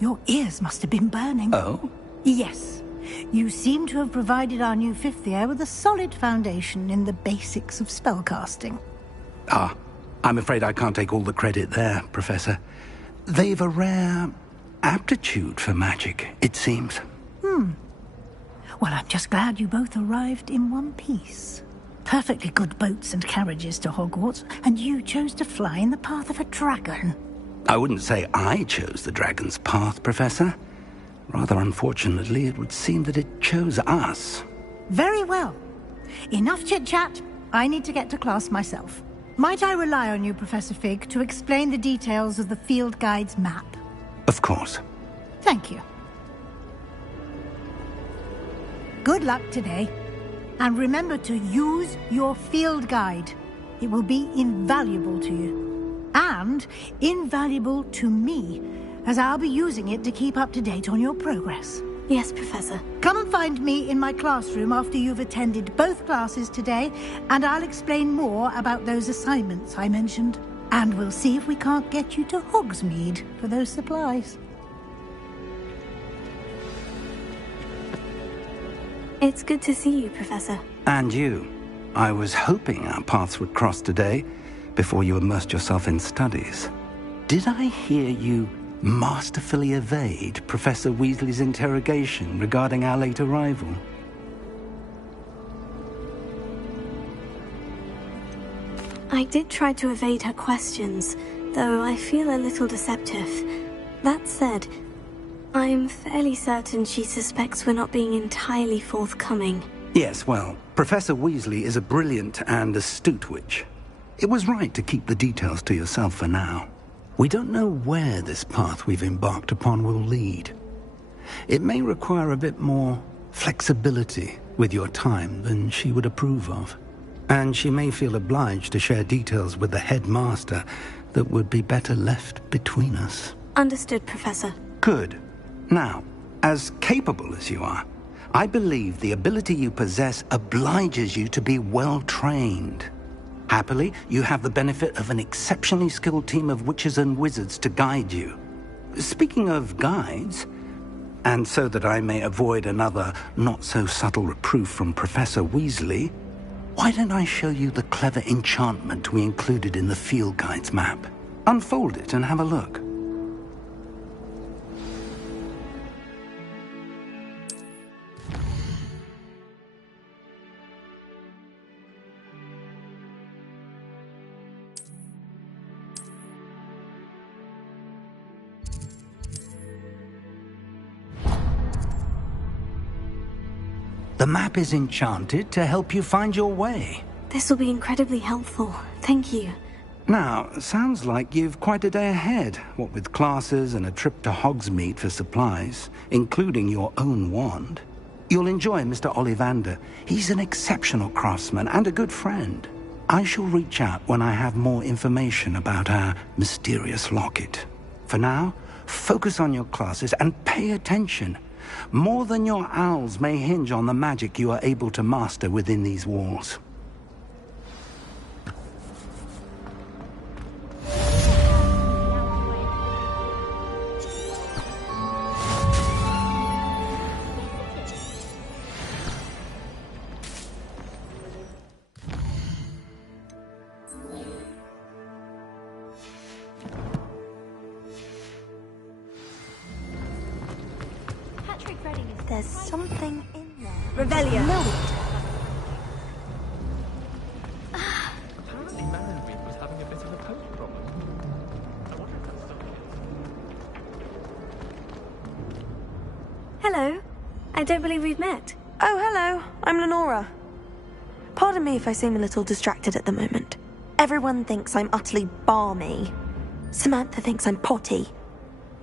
Your ears must have been burning. Oh? Yes. You seem to have provided our new fifth year with a solid foundation in the basics of spellcasting. I'm afraid I can't take all the credit there, Professor. They've a rare aptitude for magic, it seems. Well, I'm just glad you both arrived in one piece. Perfectly good boats and carriages to Hogwarts, and you chose to fly in the path of a dragon. I wouldn't say I chose the dragon's path, Professor. Rather unfortunately, it would seem that it chose us. Very well. Enough chit-chat. I need to get to class myself. Might I rely on you, Professor Fig, to explain the details of the field guide's map? Of course. Thank you. Good luck today. And remember to use your field guide. It will be invaluable to you. And invaluable to me, as I'll be using it to keep up to date on your progress. Yes, Professor. Come and find me in my classroom after you've attended both classes today, and I'll explain more about those assignments I mentioned. And we'll see if we can't get you to Hogsmeade for those supplies. It's good to see you, Professor. And you. I was hoping our paths would cross today, before you immersed yourself in studies. Did I hear you masterfully evade Professor Weasley's interrogation regarding our late arrival? I did try to evade her questions, though I feel a little deceptive. That said, I'm fairly certain she suspects we're not being entirely forthcoming. Yes, well, Professor Weasley is a brilliant and astute witch. It was right to keep the details to yourself for now. We don't know where this path we've embarked upon will lead. It may require a bit more flexibility with your time than she would approve of. And she may feel obliged to share details with the headmaster that would be better left between us. Understood, Professor. Good. Now, as capable as you are, I believe the ability you possess obliges you to be well trained. Happily, you have the benefit of an exceptionally skilled team of witches and wizards to guide you. Speaking of guides, and so that I may avoid another not-so-subtle reproof from Professor Weasley, why don't I show you the clever enchantment we included in the field guide's map? Unfold it and have a look. The map is enchanted to help you find your way. This will be incredibly helpful. Thank you. Now, sounds like you've quite a day ahead, what with classes and a trip to Hogsmeade for supplies, including your own wand. You'll enjoy Mr. Ollivander. He's an exceptional craftsman and a good friend. I shall reach out when I have more information about our mysterious locket. For now, focus on your classes and pay attention. More than your owls may hinge on the magic you are able to master within these walls. There's something in there. Revelio. No. Apparently Marinweed was having a bit of a poke problem. I wonder if that's still... Hello. I don't believe we've met. Oh, hello. I'm Lenora. Pardon me if I seem a little distracted at the moment. Everyone thinks I'm utterly balmy. Samantha thinks I'm potty.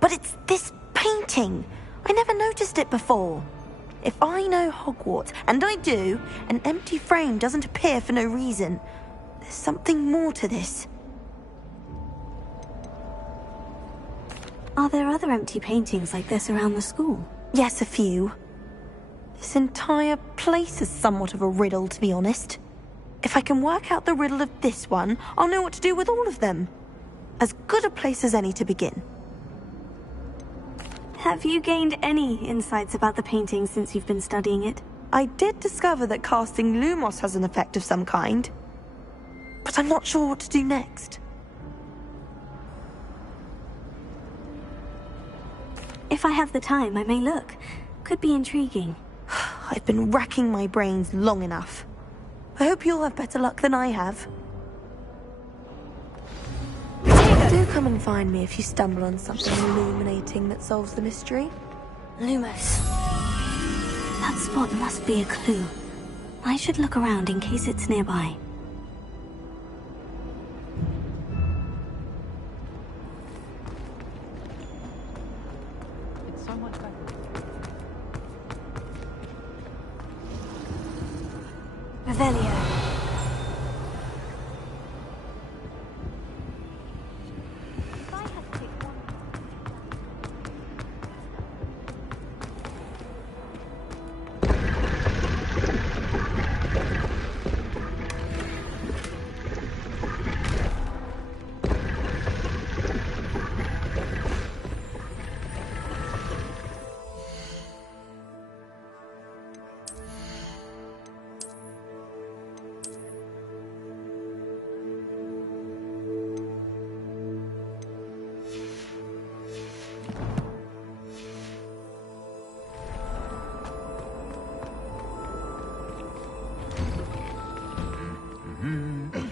But it's this painting. I never noticed it before. If I know Hogwarts, and I do, an empty frame doesn't appear for no reason. There's something more to this. Are there other empty paintings like this around the school? Yes, a few. This entire place is somewhat of a riddle, to be honest. If I can work out the riddle of this one, I'll know what to do with all of them. As good a place as any to begin. Have you gained any insights about the painting since you've been studying it? I did discover that casting Lumos has an effect of some kind. But I'm not sure what to do next. If I have the time, I may look. Could be intriguing. I've been racking my brains long enough. I hope you'll have better luck than I have. Do come and find me if you stumble on something illuminating that solves the mystery. Lumos. That spot must be a clue. I should look around in case it's nearby. It's so much better. Revelio.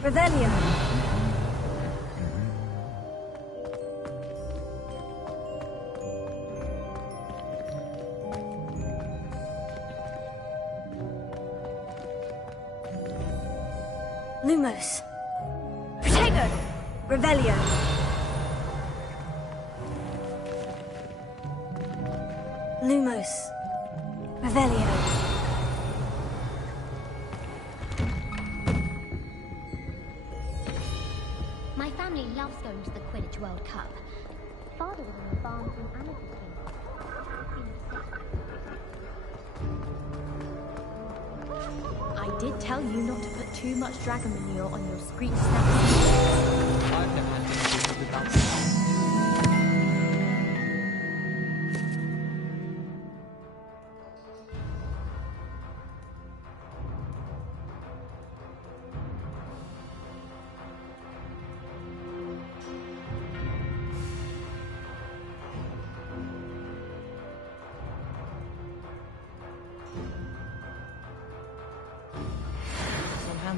Revelio. Lumos. Protego. Revelio. Lumos. Revelio. My family loves going to the Quidditch World Cup. Father was in the barn from Anna's I did tell you not to put too much dragon manure on your screech snaps. I've never had difficulty with that.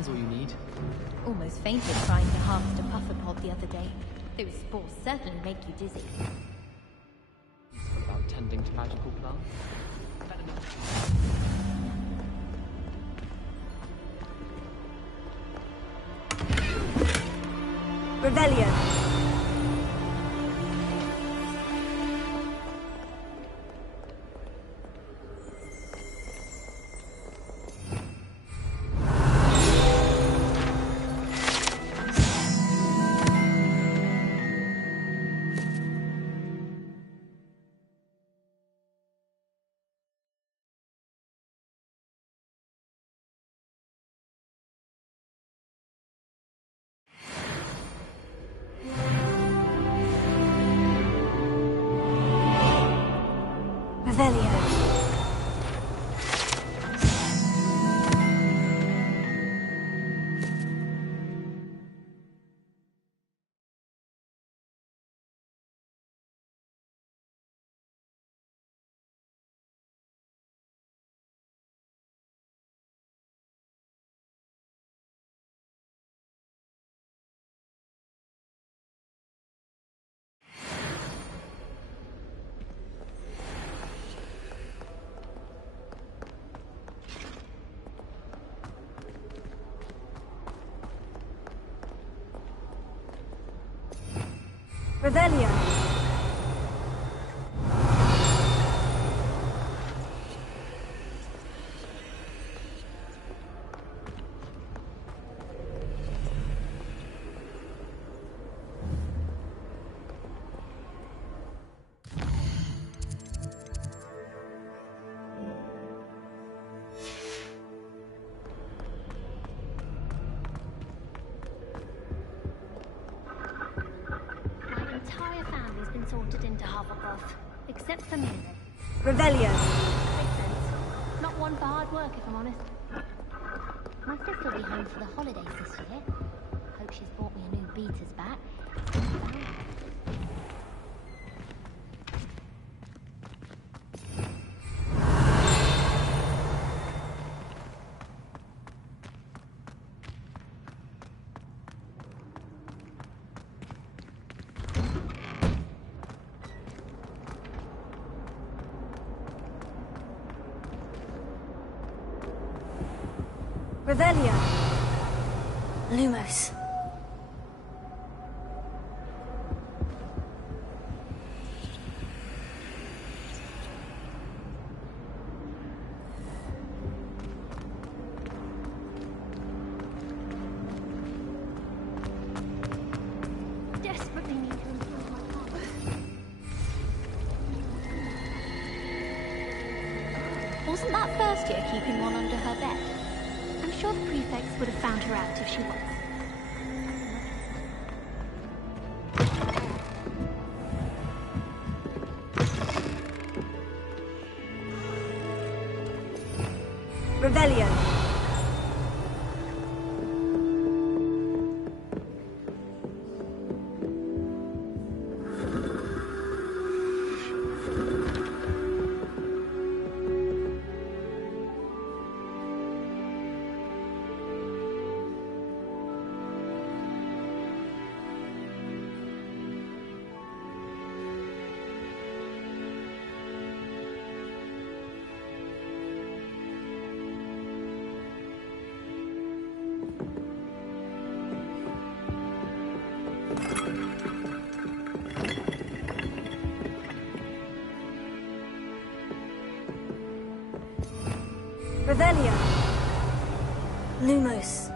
All you need. Almost fainted trying to harvest a pufferpod the other day. Those spores certainly make you dizzy. What about tending to magical plants? Better not. Revelio. Revelio. Sorted into Hufflepuff, except for me. Revelio. Makes sense. Not one for hard work, if I'm honest. My sister will be home for the holidays this year. Hope she's bought me a new beater's bat. Revelio. Lumos. Desperately need to improve my art. Wasn't that first year keeping one under her bed? I'm sure the prefects would have found her out if she was. Revelio. Revelio. Lumos.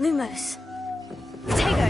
Lumos. Tego.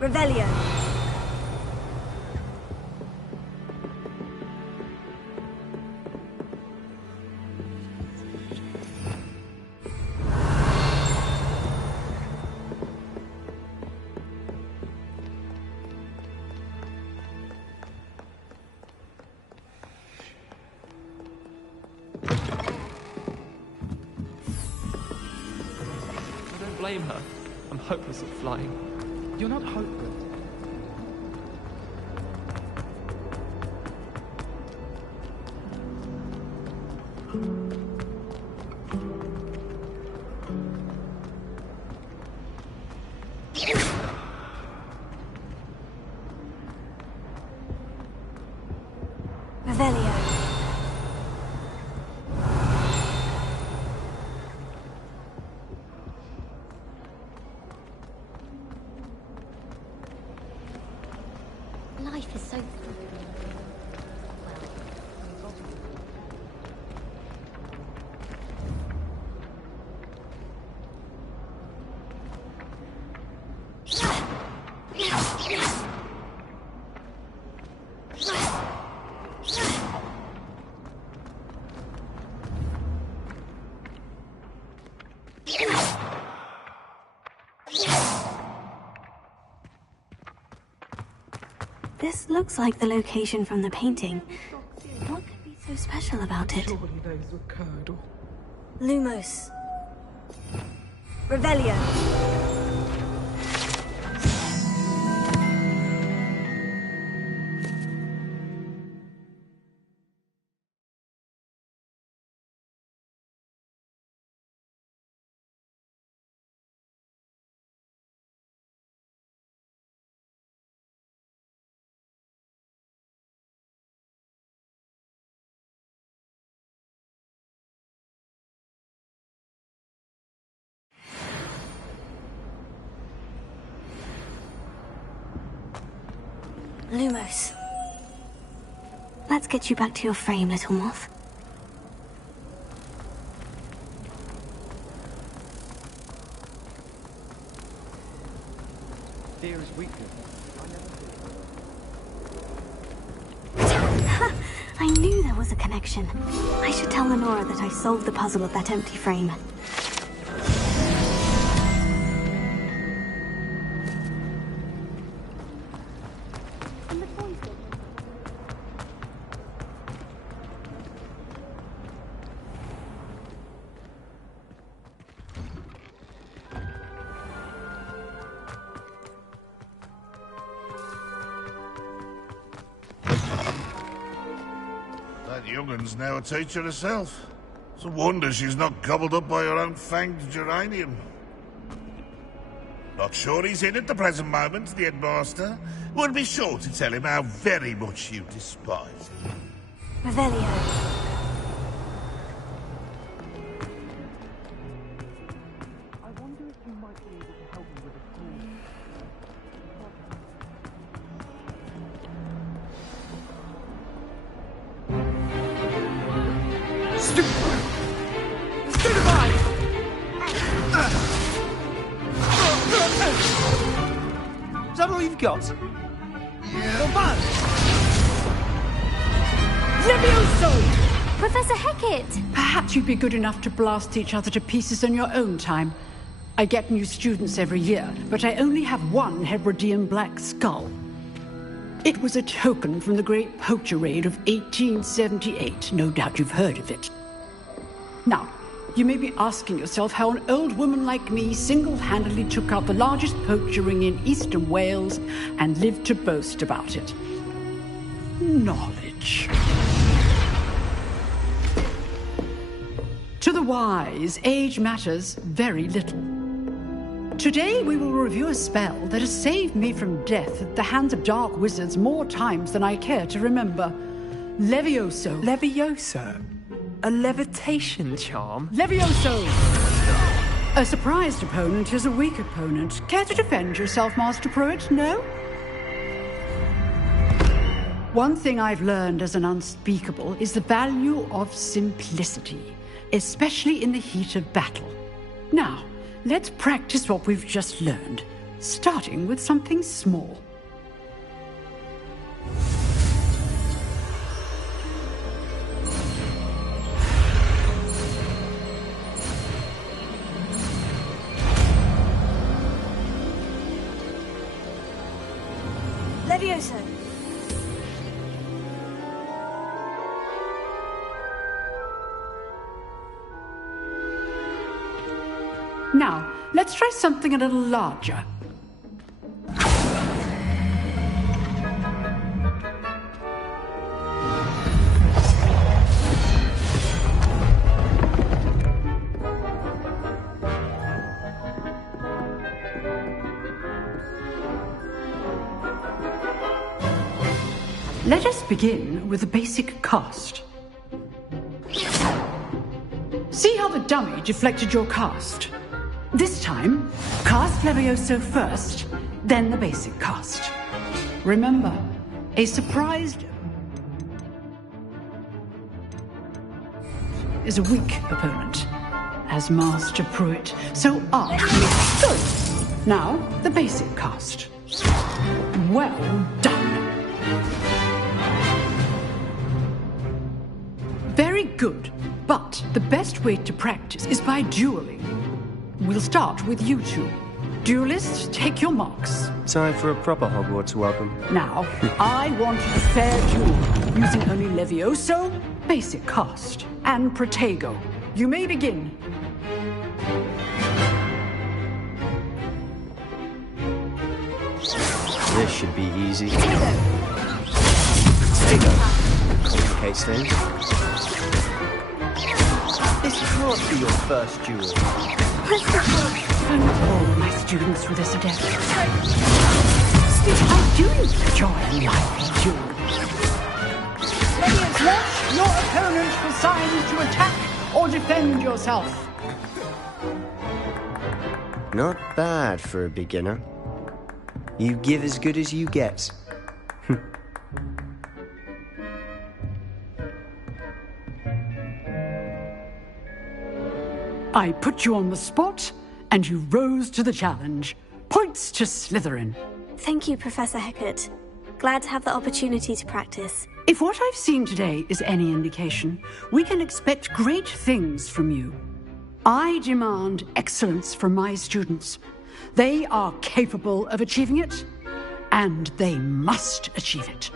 Revelio. I don't blame her. I'm hopeless at flying. You're not hopeless. Revelio. Life is so... This looks like the location from the painting. What could be so special about it? Lumos. Revelio. Lumos. Let's get you back to your frame, little moth. Fear is weakness. I knew there was a connection. I should tell Lenora that I solved the puzzle of that empty frame. That young'un's now a teacher herself. It's a wonder she's not gobbled up by her own fanged geranium. Not sure he's in at the present moment, the headmaster. Would be sure to tell him how very much you despise him. Revelio. Is that all you've got? Yeah. Levioso! Professor Hecat! Perhaps you'd be good enough to blast each other to pieces in your own time. I get new students every year, but I only have one Hebridean black skull. It was a token from the Great Poacher Raid of 1878. No doubt you've heard of it. Now, you may be asking yourself how an old woman like me single-handedly took out the largest poacher ring in eastern Wales and lived to boast about it. Knowledge. To the wise, age matters very little. Today we will review a spell that has saved me from death at the hands of dark wizards more times than I care to remember. Levioso. Levioso? A levitation charm? Levioso! A surprised opponent is a weak opponent. Care to defend yourself, Master Pruitt? No? One thing I've learned as an unspeakable is the value of simplicity, especially in the heat of battle. Now, let's practice what we've just learned, starting with something small. Levioso. Now, let's try something a little larger. Let us begin with the basic cast. See how the dummy deflected your cast? This time, cast Levioso first, then the basic cast. Remember, a surprised is a weak opponent, as Master Pruitt, so art makes good. Now, the basic cast. Well done. Very good, but the best way to practice is by dueling. We'll start with you two. Duelists, take your marks. Time for a proper Hogwarts welcome. Now, I want a fair duel, using only Levioso, basic cast, and Protego. You may begin. This should be easy. Protego. Complicates things. This can't be your first duel. And all my students with this adept. I do enjoy lively duels. Players left, your opponent assigns to attack or defend yourself. Not bad for a beginner. You give as good as you get. I put you on the spot, and you rose to the challenge. Points to Slytherin. Thank you, Professor Hecat. Glad to have the opportunity to practice. If what I've seen today is any indication, we can expect great things from you. I demand excellence from my students. They are capable of achieving it, and they must achieve it.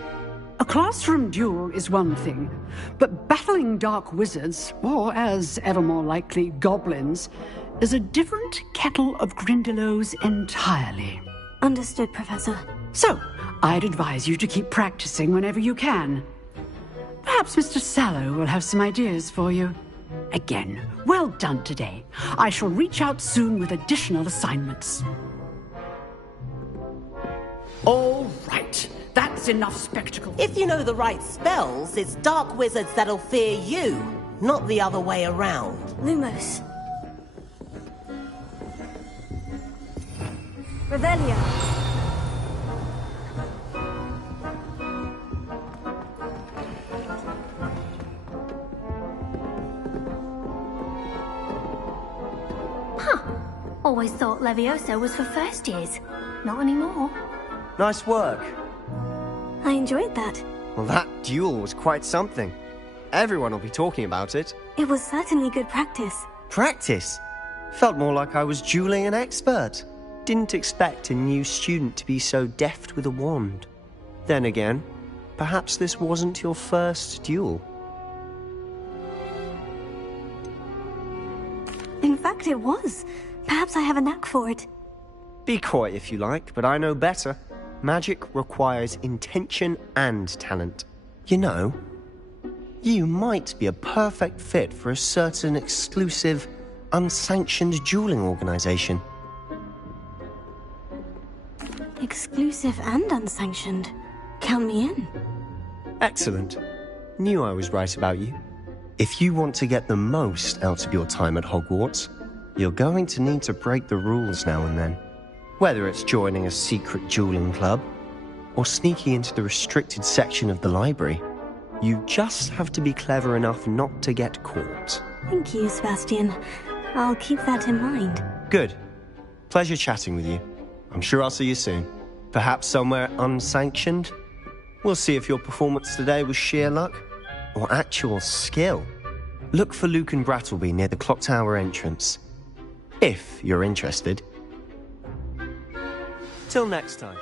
A classroom duel is one thing, but battling dark wizards, or as ever more likely, goblins, is a different kettle of Grindylows entirely. Understood, Professor. So, I'd advise you to keep practicing whenever you can. Perhaps Mr. Sallow will have some ideas for you. Again, well done today. I shall reach out soon with additional assignments. All right. That's enough spectacle. If you know the right spells, it's dark wizards that'll fear you, not the other way around. Lumos. Revelio. Always thought Levioso was for first years. Not anymore. Nice work. I enjoyed that. Well, that duel was quite something. Everyone will be talking about it. It was certainly good practice. Practice? Felt more like I was dueling an expert. Didn't expect a new student to be so deft with a wand. Then again, perhaps this wasn't your first duel. In fact, it was. Perhaps I have a knack for it. Be coy if you like, but I know better. Magic requires intention and talent. You know, you might be a perfect fit for a certain exclusive, unsanctioned dueling organization. Exclusive and unsanctioned. Count me in. Excellent. Knew I was right about you. If you want to get the most out of your time at Hogwarts, you're going to need to break the rules now and then. Whether it's joining a secret dueling club, or sneaking into the restricted section of the library, you just have to be clever enough not to get caught. Thank you, Sebastian. I'll keep that in mind. Good. Pleasure chatting with you. I'm sure I'll see you soon. Perhaps somewhere unsanctioned? We'll see if your performance today was sheer luck, or actual skill. Look for Luke and Brattleby near the clock tower entrance. If you're interested. Till next time.